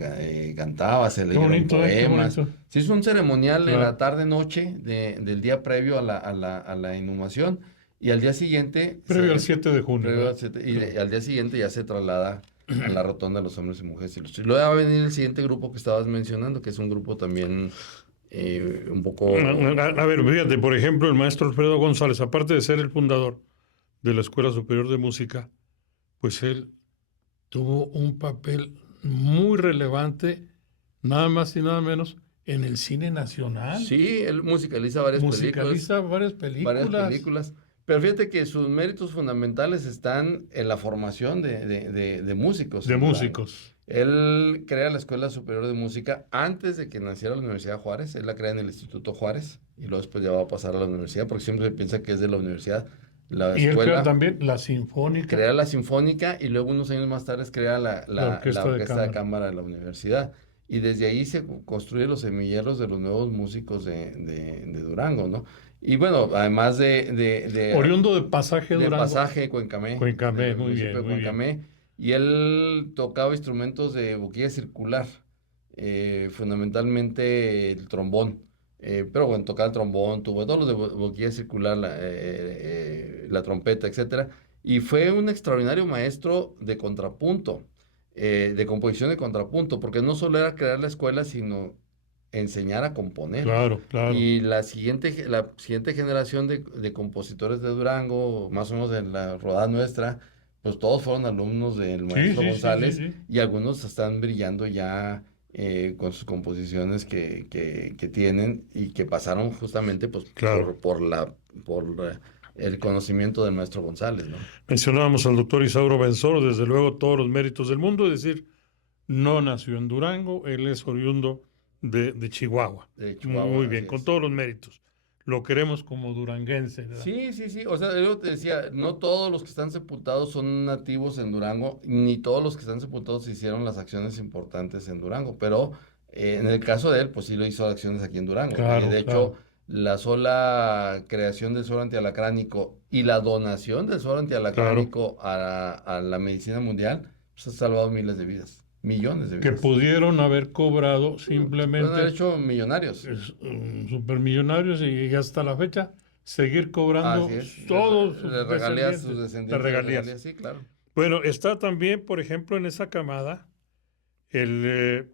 cantaba, se leyeron qué poemas. bonito. Se hizo un ceremonial en Claro. la tarde-noche del día previo a la inhumación, y al día siguiente... Previo al 7 de junio. previo al ¿verdad? 7, y al día siguiente ya se traslada a la rotonda de los hombres y mujeres ilustres. Luego va a venir el siguiente grupo que estabas mencionando, que es un grupo también un poco... A ver, fíjate, por ejemplo, el maestro Alfredo González, aparte de ser el fundador de la Escuela Superior de Música, pues él tuvo un papel muy relevante, nada más y nada menos, en el cine nacional. Sí, él musicaliza varias Musicaliza varias películas. Pero fíjate que sus méritos fundamentales están en la formación de músicos. De en Durango. músicos. Él crea la Escuela Superior de Música antes de que naciera la Universidad Juárez. Él la crea en el Instituto Juárez y luego después ya va a pasar a la universidad, porque siempre se piensa que es de la universidad. La Y él escuela crea también la Sinfónica. crea la Sinfónica y luego unos años más tarde crea la Orquesta de Cámara de la universidad. Y desde ahí se construyen los semilleros de los nuevos músicos de Durango, ¿no? Y bueno, además Oriundo de Pasaje de Durango. Pasaje, Cuencamé. Cuencamé, del muy municipio bien, de muy Cuencamé. Y él tocaba instrumentos de boquilla circular, fundamentalmente el trombón. Pero bueno, tocaba el trombón, tuvo todos los de boquilla circular, la trompeta, etcétera. Y fue un extraordinario maestro de contrapunto, de composición de contrapunto, porque no solo era crear la escuela, sino enseñar a componer. Claro, claro. Y la siguiente generación de compositores de Durango, más o menos de la rodada nuestra, pues todos fueron alumnos del maestro González, sí. y algunos están brillando ya con sus composiciones que tienen y que pasaron justamente pues, Claro. por el conocimiento del maestro González, ¿no? Mencionábamos al doctor Isauro Benzoro, desde luego todos los méritos del mundo, es decir, no nació en Durango, él es oriundo de Chihuahua. De Chihuahua, Muy bien, así con es. todos los méritos. Lo queremos como duranguense, ¿verdad? Sí. O sea, yo te decía, no todos los que están sepultados son nativos en Durango, ni todos los que están sepultados hicieron las acciones importantes en Durango, pero en el caso de él, pues sí lo hizo acciones aquí en Durango. Claro, De hecho, la sola creación del suero antialacránico y la donación del suero antialacránico a la medicina mundial, pues ha salvado miles de vidas, millones de Que vidas. pudieron haber cobrado Pueden simplemente haber hecho millonarios. supermillonarios y hasta la fecha seguir cobrando Así es. todos sus Le regalías a descendientes, sus descendientes. las regalías. Sí, claro. Bueno, está también, por ejemplo, en esa camada el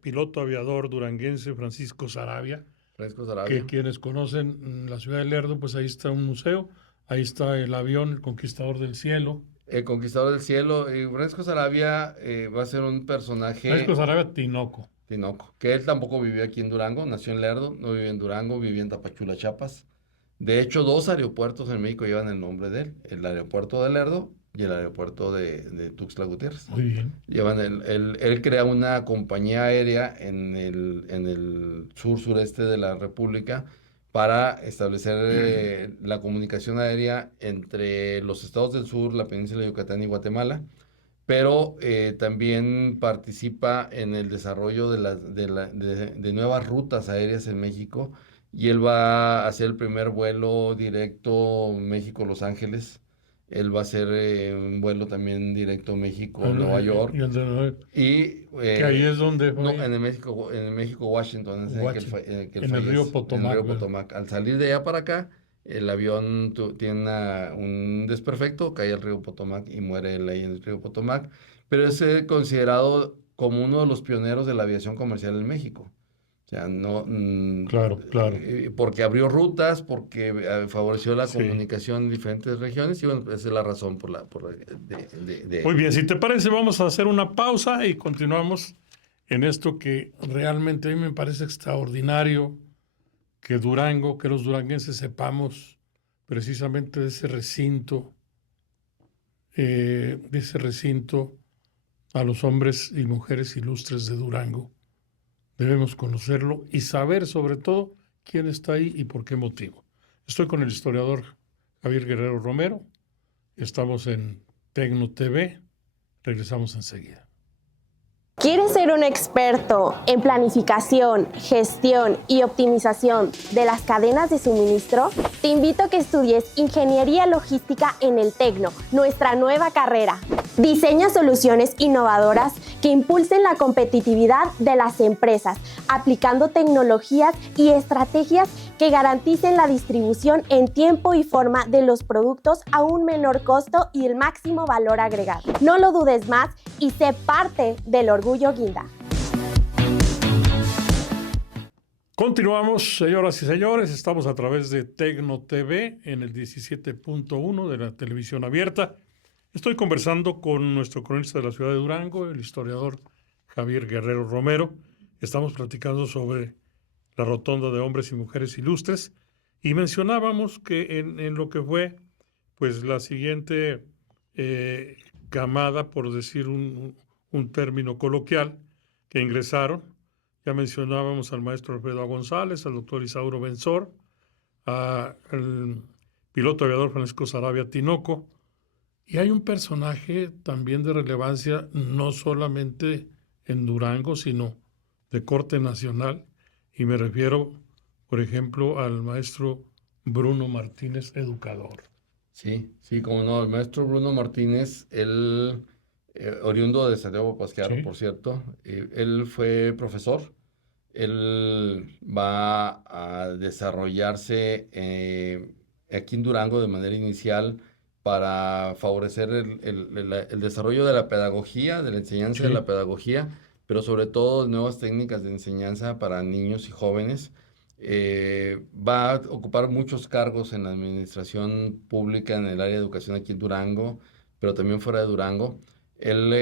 piloto aviador duranguense Francisco Saravia, Francisco Saravia. que quienes conocen la ciudad de Lerdo, pues ahí está un museo, ahí está el avión, el Conquistador del Cielo. El Conquistador del Cielo. Francisco Saravia va a ser un personaje... Francisco Saravia Tinoco. Tinoco, que él tampoco vivió aquí en Durango, nació en Lerdo, no vivió en Durango, vivía en Tapachula, Chiapas. De hecho, 2 aeropuertos en México llevan el nombre de él, el aeropuerto de Lerdo y el aeropuerto de Tuxtla Gutiérrez. Muy bien. Él crea una compañía aérea en el sur-sureste de la República para establecer la comunicación aérea entre los estados del sur, la península de Yucatán y Guatemala, pero también participa en el desarrollo de nuevas rutas aéreas en México, y él va a hacer el primer vuelo directo México-Los Ángeles. Él va a hacer un vuelo también directo México-Nueva York. Y el de Nueva York. Que ahí es donde fue. No, en el México-Washington, En el río Potomac. En el río Potomac. Al salir de allá para acá, el avión tiene un desperfecto, cae al río Potomac y muere él ahí en el río Potomac. Pero es considerado como uno de los pioneros de la aviación comercial en México. O sea, no... Claro. Porque abrió rutas, porque favoreció la Sí. comunicación en diferentes regiones, y bueno, esa es la razón Muy bien, si te parece, vamos a hacer una pausa y continuamos en esto que realmente a mí me parece extraordinario, que Durango, que los duranguenses sepamos precisamente de ese recinto, a los hombres y mujeres ilustres de Durango. Debemos conocerlo y saber sobre todo quién está ahí y por qué motivo. Estoy con el historiador Javier Guerrero Romero. Estamos en Tecno TV. Regresamos enseguida. ¿Quieres ser un experto en planificación, gestión y optimización de las cadenas de suministro? Te invito a que estudies Ingeniería Logística en el Tecno, nuestra nueva carrera. Diseña soluciones innovadoras que impulsen la competitividad de las empresas, aplicando tecnologías y estrategias que garanticen la distribución en tiempo y forma de los productos a un menor costo y el máximo valor agregado. No lo dudes más y sé parte del Orgullo Guinda. Continuamos, señoras y señores. Estamos a través de Tecno TV en el 17.1 de la televisión abierta. Estoy conversando con nuestro cronista de la ciudad de Durango, el historiador Javier Guerrero Romero. Estamos platicando sobre la rotonda de hombres y mujeres ilustres y mencionábamos que en lo que fue pues la siguiente camada, por decir un término coloquial, que ingresaron. Ya mencionábamos al maestro Alfredo González, al doctor Isauro Benzor, al piloto aviador Francisco Sarabia Tinoco. Y hay un personaje también de relevancia, no solamente en Durango, sino de corte nacional. Y me refiero, por ejemplo, al maestro Bruno Martínez, educador. Sí, como no, el maestro Bruno Martínez, él, oriundo de Santiago Pasquero, Sí. por cierto, él fue profesor. Él va a desarrollarse aquí en Durango de manera inicial para favorecer el desarrollo de la pedagogía, de la enseñanza de Sí. la pedagogía, pero sobre todo nuevas técnicas de enseñanza para niños y jóvenes. Va a ocupar muchos cargos en la administración pública en el área de educación aquí en Durango, pero también fuera de Durango. Él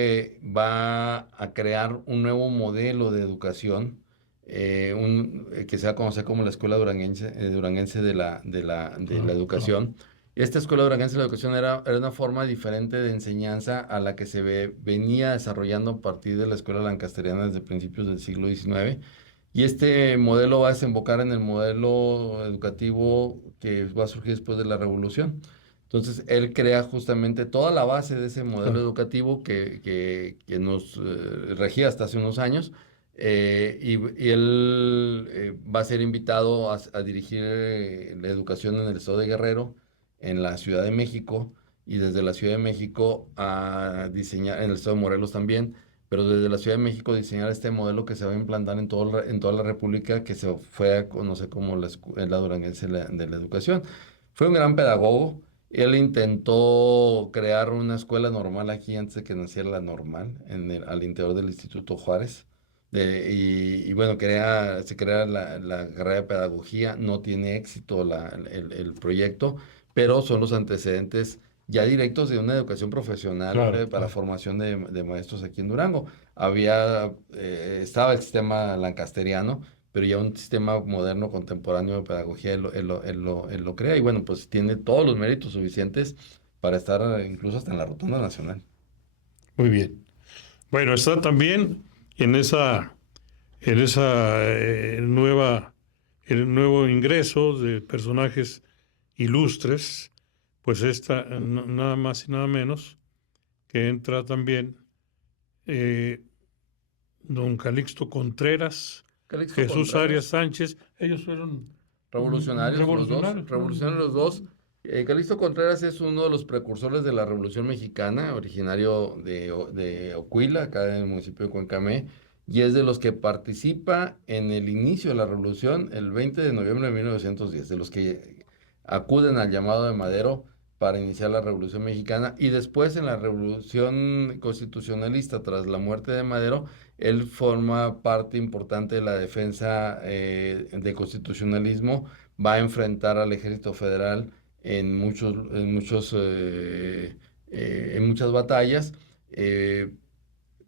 va a crear un nuevo modelo de educación que se va a conocer como la Escuela Duranguense de la Educación. Esta Escuela Duranguense de la Educación era una forma diferente de enseñanza a la que venía desarrollando a partir de la Escuela Lancasteriana desde principios del siglo XIX. Y este modelo va a desembocar en el modelo educativo que va a surgir después de la Revolución. Entonces, él crea justamente toda la base de ese modelo educativo que nos regía hasta hace unos años. Y él va a ser invitado a dirigir la educación en el estado de Guerrero, en la Ciudad de México, y desde la Ciudad de México a diseñar, en el estado de Morelos también, pero desde la Ciudad de México diseñar este modelo que se va a implantar en toda la República, que se fue a conocer como la Duranguense de la Educación. Fue un gran pedagogo. Él intentó crear una escuela normal aquí antes de que naciera la normal, al interior del Instituto Juárez. Y bueno, se crea la carrera de pedagogía. No tiene éxito el proyecto, pero son los antecedentes ya directos de una educación profesional Claro, para claro. formación de maestros aquí en Durango. Estaba el sistema lancasteriano, pero ya un sistema moderno, contemporáneo de pedagogía, él lo crea. Y bueno, pues tiene todos los méritos suficientes para estar incluso hasta en la rotonda nacional. Muy bien. Bueno, está también en esa el nuevo ingreso de personajes ilustres, pues nada más y nada menos que entra también don Calixto Contreras, Calixto Jesús Contreras. Arias Sánchez. Ellos fueron Revolucionarios revolucionarios. los dos. Calixto Contreras es uno de los precursores de la Revolución Mexicana, originario de Ocuila, acá en el municipio de Cuencamé, y es de los que participa en el inicio de la Revolución el 20 de noviembre de 1910, de los que acuden al llamado de Madero para iniciar la Revolución Mexicana, y después en la Revolución Constitucionalista, tras la muerte de Madero, él forma parte importante de la defensa del constitucionalismo, va a enfrentar al Ejército Federal en muchas batallas.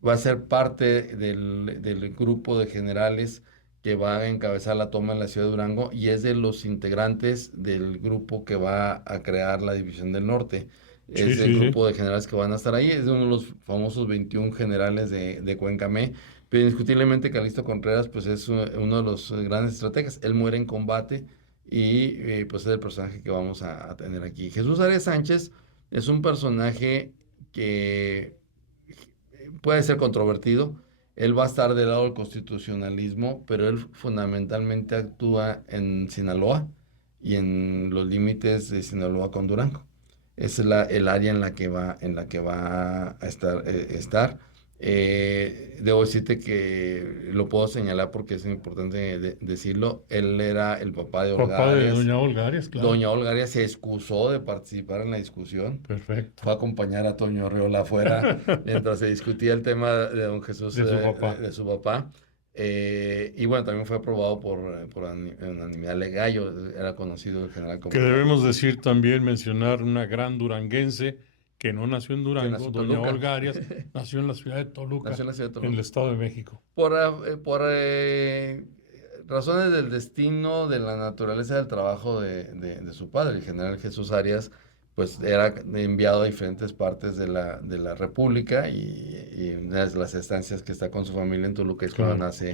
Va a ser parte del grupo de generales que va a encabezar la toma en la ciudad de Durango y es de los integrantes del grupo que va a crear la División del Norte. Sí, Es el sí, sí. grupo de generales que van a estar ahí, es uno de los famosos 21 generales de Cuencamé, pero indiscutiblemente Calixto Contreras pues es uno de los grandes estrategas. Él muere en combate y pues es el personaje que vamos a tener aquí. Jesús Arias Sánchez es un personaje que puede ser controvertido. Él va a estar del lado del constitucionalismo, pero él fundamentalmente actúa en Sinaloa y en los límites de Sinaloa con Durango. es el área en la que va a estar. Debo decirte que lo puedo señalar porque es importante decirlo. Él era el papá de Olga Papá de Arias. doña Olga Arias, claro. Doña Olga Arias se excusó de participar en la discusión. Perfecto. Fue a acompañar a Toño Arriola afuera mientras se discutía el tema de don Jesús, De su papá. de su papá. Y bueno, también fue aprobado por unanimidad de gallo. Era conocido en general como... Que debemos decir también, mencionar una gran duranguense que no nació en Durango, nació en doña Toluca. Olga Arias, nació en la ciudad de Toluca, Nació en la ciudad de Toluca. en el Estado de México. Por razones del destino, de la naturaleza del trabajo de su padre, el general Jesús Arias, pues era enviado a diferentes partes de la República y una de las estancias que está con su familia en Toluca es cuando nace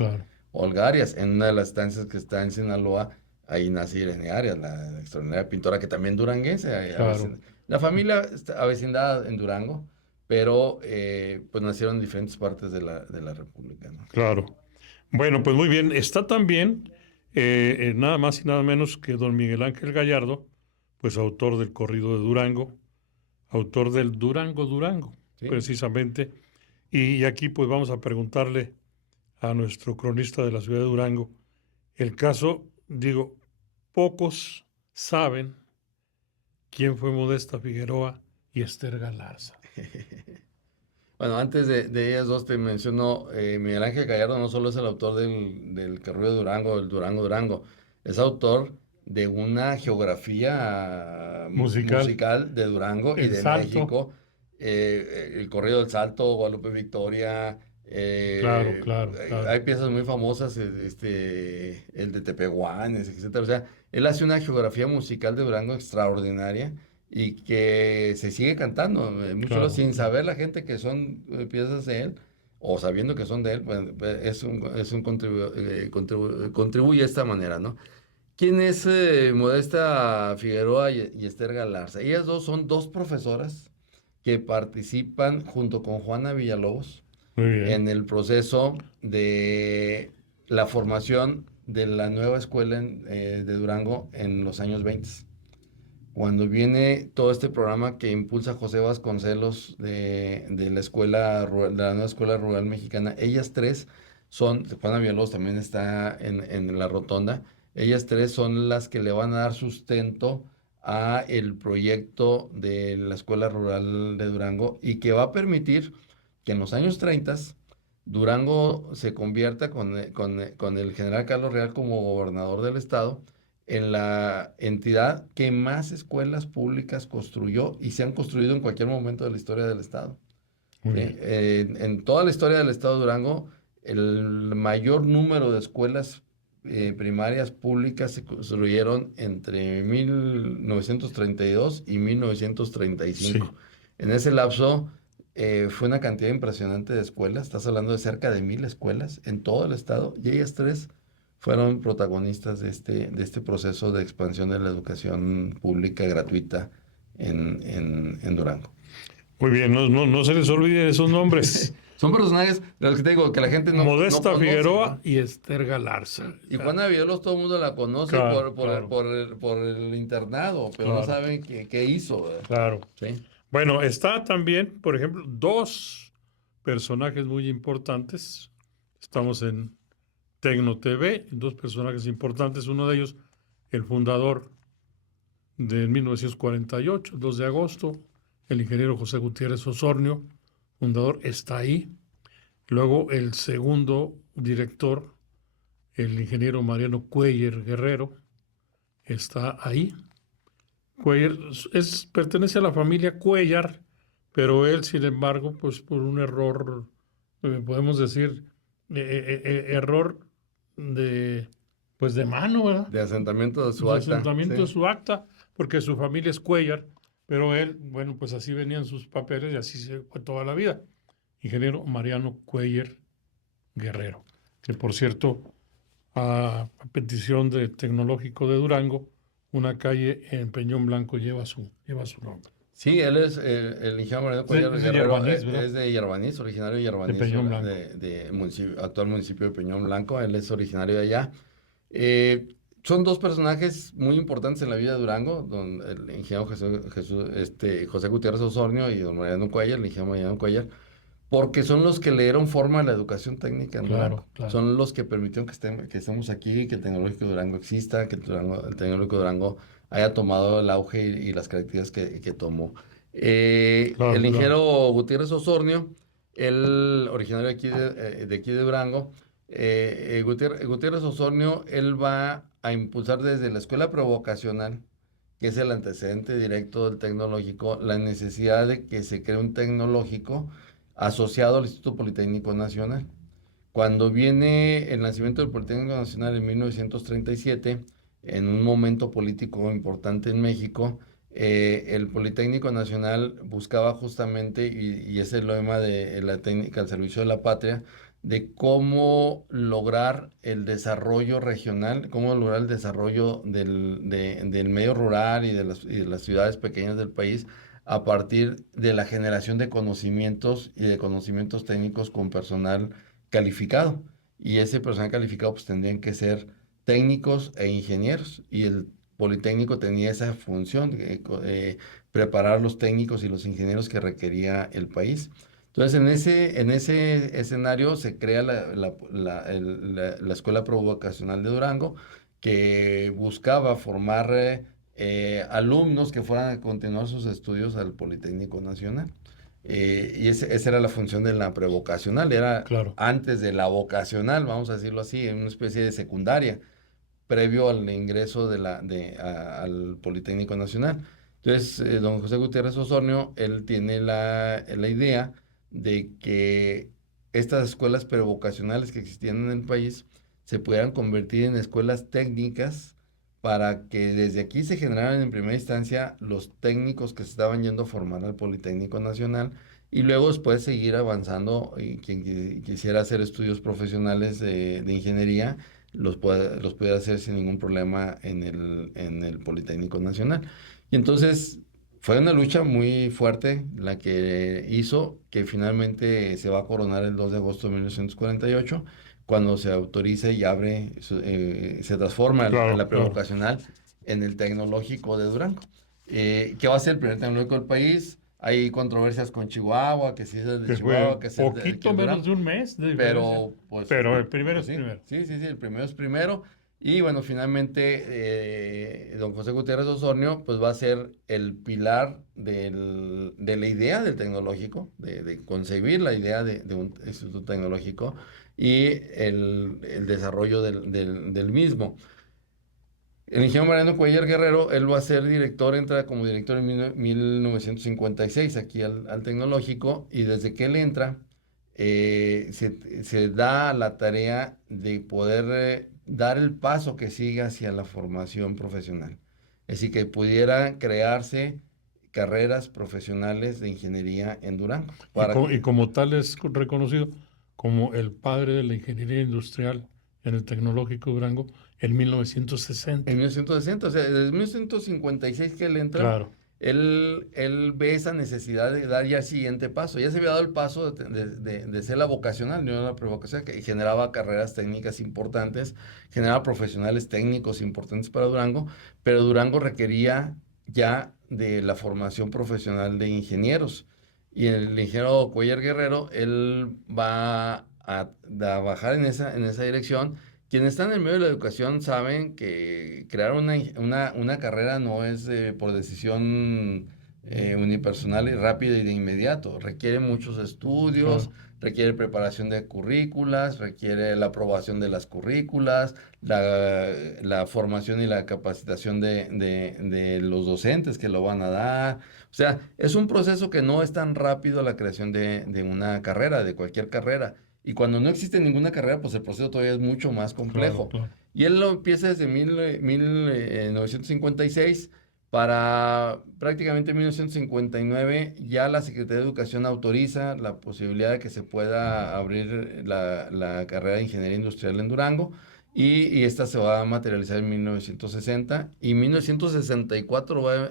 Olga Arias. En una de las estancias que está en Sinaloa, ahí nace Irene Arias, la extraordinaria pintora que también duranguense. La familia está avecindada en Durango, pero pues nacieron en diferentes partes de la República, ¿no? Claro. Bueno, pues muy bien. Está también nada más y nada menos que don Miguel Ángel Gallardo, pues autor del corrido de Durango, autor del Durango, Sí. precisamente. Y aquí pues vamos a preguntarle a nuestro cronista de la ciudad de Durango el caso, digo, pocos saben quién fue Modesta Figueroa y Esther Galarza. Bueno, antes de ellas dos te menciono, Miguel Ángel Gallardo no solo es el autor del corrido de Durango, del Durango, es autor de una geografía musical de Durango y El de Salto. México, el corrido del Salto, Guadalupe Victoria. Claro. Hay piezas muy famosas, el de Tepehuanes, etcétera. O sea, él hace una geografía musical de Durango extraordinaria y que se sigue cantando, mucho sin saber la gente que son piezas de él, o sabiendo que son de él, pues, contribuye de esta manera, ¿no? ¿Quién es Modesta Figueroa y Esther Galarza? Ellas dos son dos profesoras que participan junto con Juana Villalobos en el proceso de la formación de la nueva escuela de Durango en los años 20. Cuando viene todo este programa que impulsa José Vasconcelos de la escuela rural, de la nueva escuela rural mexicana, ellas tres son, Juana Villalobos también está en la rotonda, ellas tres son las que le van a dar sustento a el proyecto de la escuela rural de Durango y que va a permitir que en los años 30 Durango se convierta con el general Carlos Real como gobernador del estado en la entidad que más escuelas públicas construyó y se han construido en cualquier momento de la historia del estado. En toda la historia del estado de Durango, el mayor número de escuelas primarias públicas se construyeron entre 1932 y 1935. Sí. En ese lapso fue una cantidad impresionante de escuelas, estás hablando de cerca de 1,000 escuelas en todo el estado, y ellas tres fueron protagonistas de este proceso de expansión de la educación pública gratuita en Durango. Muy bien, no se les olvide esos nombres. Son personajes de los que te digo que la gente no Modesta conoce, Figueroa, ¿no? Y Esther Galarza. Y Juana Villalobos todo el mundo la conoce por el internado, pero no saben qué hizo, ¿verdad? Claro. ¿Sí? Bueno, está también, por ejemplo, dos personajes muy importantes. Estamos en Tecno TV, dos personajes importantes. Uno de ellos, el fundador de 1948, 2 de agosto, el ingeniero José Gutiérrez Osornio, fundador, está ahí. Luego el segundo director, el ingeniero Mariano Cuellar Guerrero, está ahí. Cuellar pertenece a la familia Cuellar, pero él, sin embargo, pues por un error, podemos decir, error de mano, ¿verdad? De asentamiento de su acta. De asentamiento de su acta, porque su familia es Cuellar, pero él, bueno, pues así venían sus papeles y así se fue toda la vida. Ingeniero Mariano Cuellar Guerrero, que por cierto, a petición de Tecnológico de Durango, una calle en Peñón Blanco lleva su nombre. Sí, él es el ingeniero Mariano Cuellar Guerrero, es de Yarvanís, originario de Yarvanís, de Peñón Blanco. Actual municipio de Peñón Blanco, él es originario de allá. Son dos personajes muy importantes en la vida de Durango, el ingeniero José Gutiérrez Osornio y don Mariano Cuellar, el ingeniero Mariano Cuellar, porque son los que le dieron forma a la educación técnica en Durango. Claro. Son los que permitieron que estemos aquí, que el Tecnológico de Durango exista, que el Tecnológico de Durango haya tomado el auge y las características que tomó. El ingeniero Gutiérrez Osornio, él originario de aquí de Durango, Gutiérrez Osornio, él va a impulsar desde la escuela prevocacional, que es el antecedente directo del tecnológico, la necesidad de que se cree un tecnológico asociado al Instituto Politécnico Nacional. Cuando viene el nacimiento del Politécnico Nacional en 1937, en un momento político importante en México, el Politécnico Nacional buscaba justamente, y es el lema de la técnica al servicio de la patria, de cómo lograr el desarrollo regional, cómo lograr el desarrollo del medio rural y de las ciudades pequeñas del país a partir de la generación de conocimientos y de conocimientos técnicos con personal calificado. Y ese personal calificado pues tendrían que ser técnicos e ingenieros. Y el Politécnico tenía esa función de preparar los técnicos y los ingenieros que requería el país. Entonces, en ese escenario se crea la Escuela Provocacional de Durango, que buscaba formar alumnos que fueran a continuar sus estudios al Politécnico Nacional. Y esa era la función de la prevocacional, era antes de la vocacional, vamos a decirlo así, en una especie de secundaria, previo al ingreso al Politécnico Nacional. Entonces, don José Gutiérrez Osornio, él tiene la idea de que estas escuelas prevocacionales que existían en el país se pudieran convertir en escuelas técnicas para que desde aquí se generaran en primera instancia los técnicos que se estaban yendo a formar al Politécnico Nacional y luego después seguir avanzando y quien quisiera hacer estudios profesionales de ingeniería los pudiera hacer sin ningún problema en el Politécnico Nacional. Y entonces fue una lucha muy fuerte la que hizo que finalmente se va a coronar el 2 de agosto de 1948, cuando se autoriza y abre, se transforma la prevocacional en el Tecnológico de Durango, que va a ser el primer tecnológico del país. Hay controversias con Chihuahua, que si es el de Chihuahua, que es el de poquito menos de un mes de pero, pues, pero el primero pues, es primero. Sí, el primero es primero. Y bueno, finalmente, don José Gutiérrez Osornio, pues va a ser el pilar de la idea del tecnológico, de concebir la idea de un instituto tecnológico y el desarrollo del mismo. El ingeniero Mariano Cuellar Guerrero, él va a ser director, entra como director en 1956 aquí al tecnológico, y desde que él entra, se da la tarea de poder dar el paso que sigue hacia la formación profesional. Es decir, que pudiera crearse carreras profesionales de ingeniería en Durango. Y como tal es reconocido como el padre de la ingeniería industrial en el Tecnológico de Durango en 1960. En 1960, o sea, desde 1956 que él entra, él ve esa necesidad de dar ya el siguiente paso. Ya se había dado el paso de ser la vocacional, no la prevocacional, que generaba carreras técnicas importantes, generaba profesionales técnicos importantes para Durango, pero Durango requería ya de la formación profesional de ingenieros. Y el ingeniero Cuellar Guerrero, él va a trabajar en esa dirección. Quienes están en el medio de la educación saben que crear una carrera no es por decisión unipersonal y rápida y de inmediato. Requiere muchos estudios, requiere preparación de currículas, requiere la aprobación de las currículas, la formación y la capacitación de los docentes que lo van a dar. O sea, es un proceso que no es tan rápido la creación de una carrera, de cualquier carrera. Y cuando no existe ninguna carrera, pues el proceso todavía es mucho más complejo. Y él lo empieza desde 1956, para prácticamente 1959 ya la Secretaría de Educación autoriza la posibilidad de que se pueda abrir la carrera de Ingeniería Industrial en Durango, y esta se va a materializar en 1960, y en 1964 va a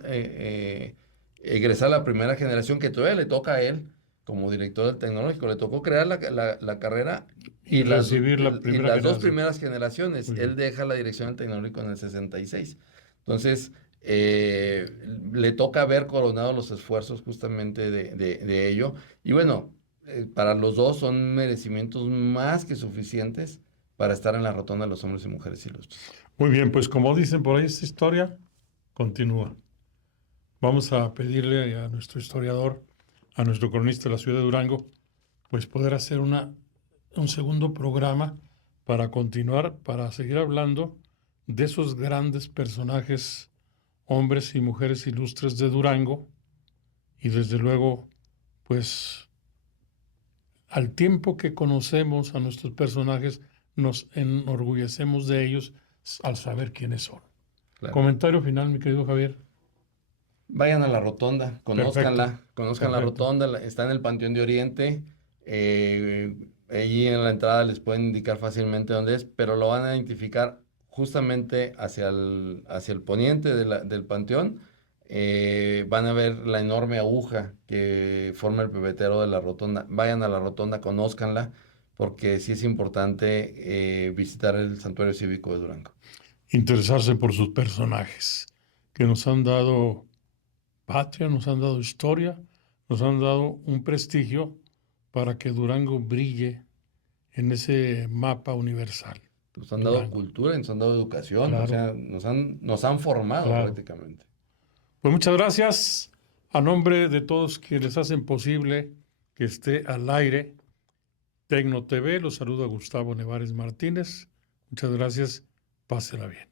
egresar la primera generación, que todavía le toca a él, como director del tecnológico. Le tocó crear la carrera Y recibir la y primera las dos generación. primeras generaciones. Muy bien. Él deja la dirección del tecnológico en el 66. Entonces, le toca haber coronado los esfuerzos justamente de ello. Y bueno, para los dos son merecimientos más que suficientes para estar en la rotonda de los hombres y mujeres ilustres. Muy bien, pues como dicen por ahí, esta historia continúa. Vamos a pedirle a nuestro historiador, a nuestro cronista de la ciudad de Durango, pues poder hacer un segundo programa para continuar, para seguir hablando de esos grandes personajes, hombres y mujeres ilustres de Durango, y desde luego, pues al tiempo que conocemos a nuestros personajes, nos enorgullecemos de ellos al saber quiénes son. Claro. Comentario final, mi querido Javier. Vayan a la rotonda, conózcanla, Perfecto. conozcan la Perfecto. rotonda, está en el Panteón de Oriente, allí en la entrada les pueden indicar fácilmente dónde es, pero lo van a identificar justamente hacia el poniente del Panteón. Van a ver la enorme aguja que forma el pebetero de la rotonda. Vayan a la rotonda, conózcanla, porque sí es importante visitar el Santuario Cívico de Durango. Interesarse por sus personajes, que nos han dado patria, nos han dado historia, nos han dado un prestigio para que Durango brille en ese mapa universal. Nos han dado Durango. cultura, nos han dado educación, Claro. o sea, nos han formado Claro. prácticamente. Pues muchas gracias a nombre de todos quienes hacen posible que esté al aire Tecno TV. Los saluda Gustavo Nevares Martínez. Muchas gracias. Pásela bien.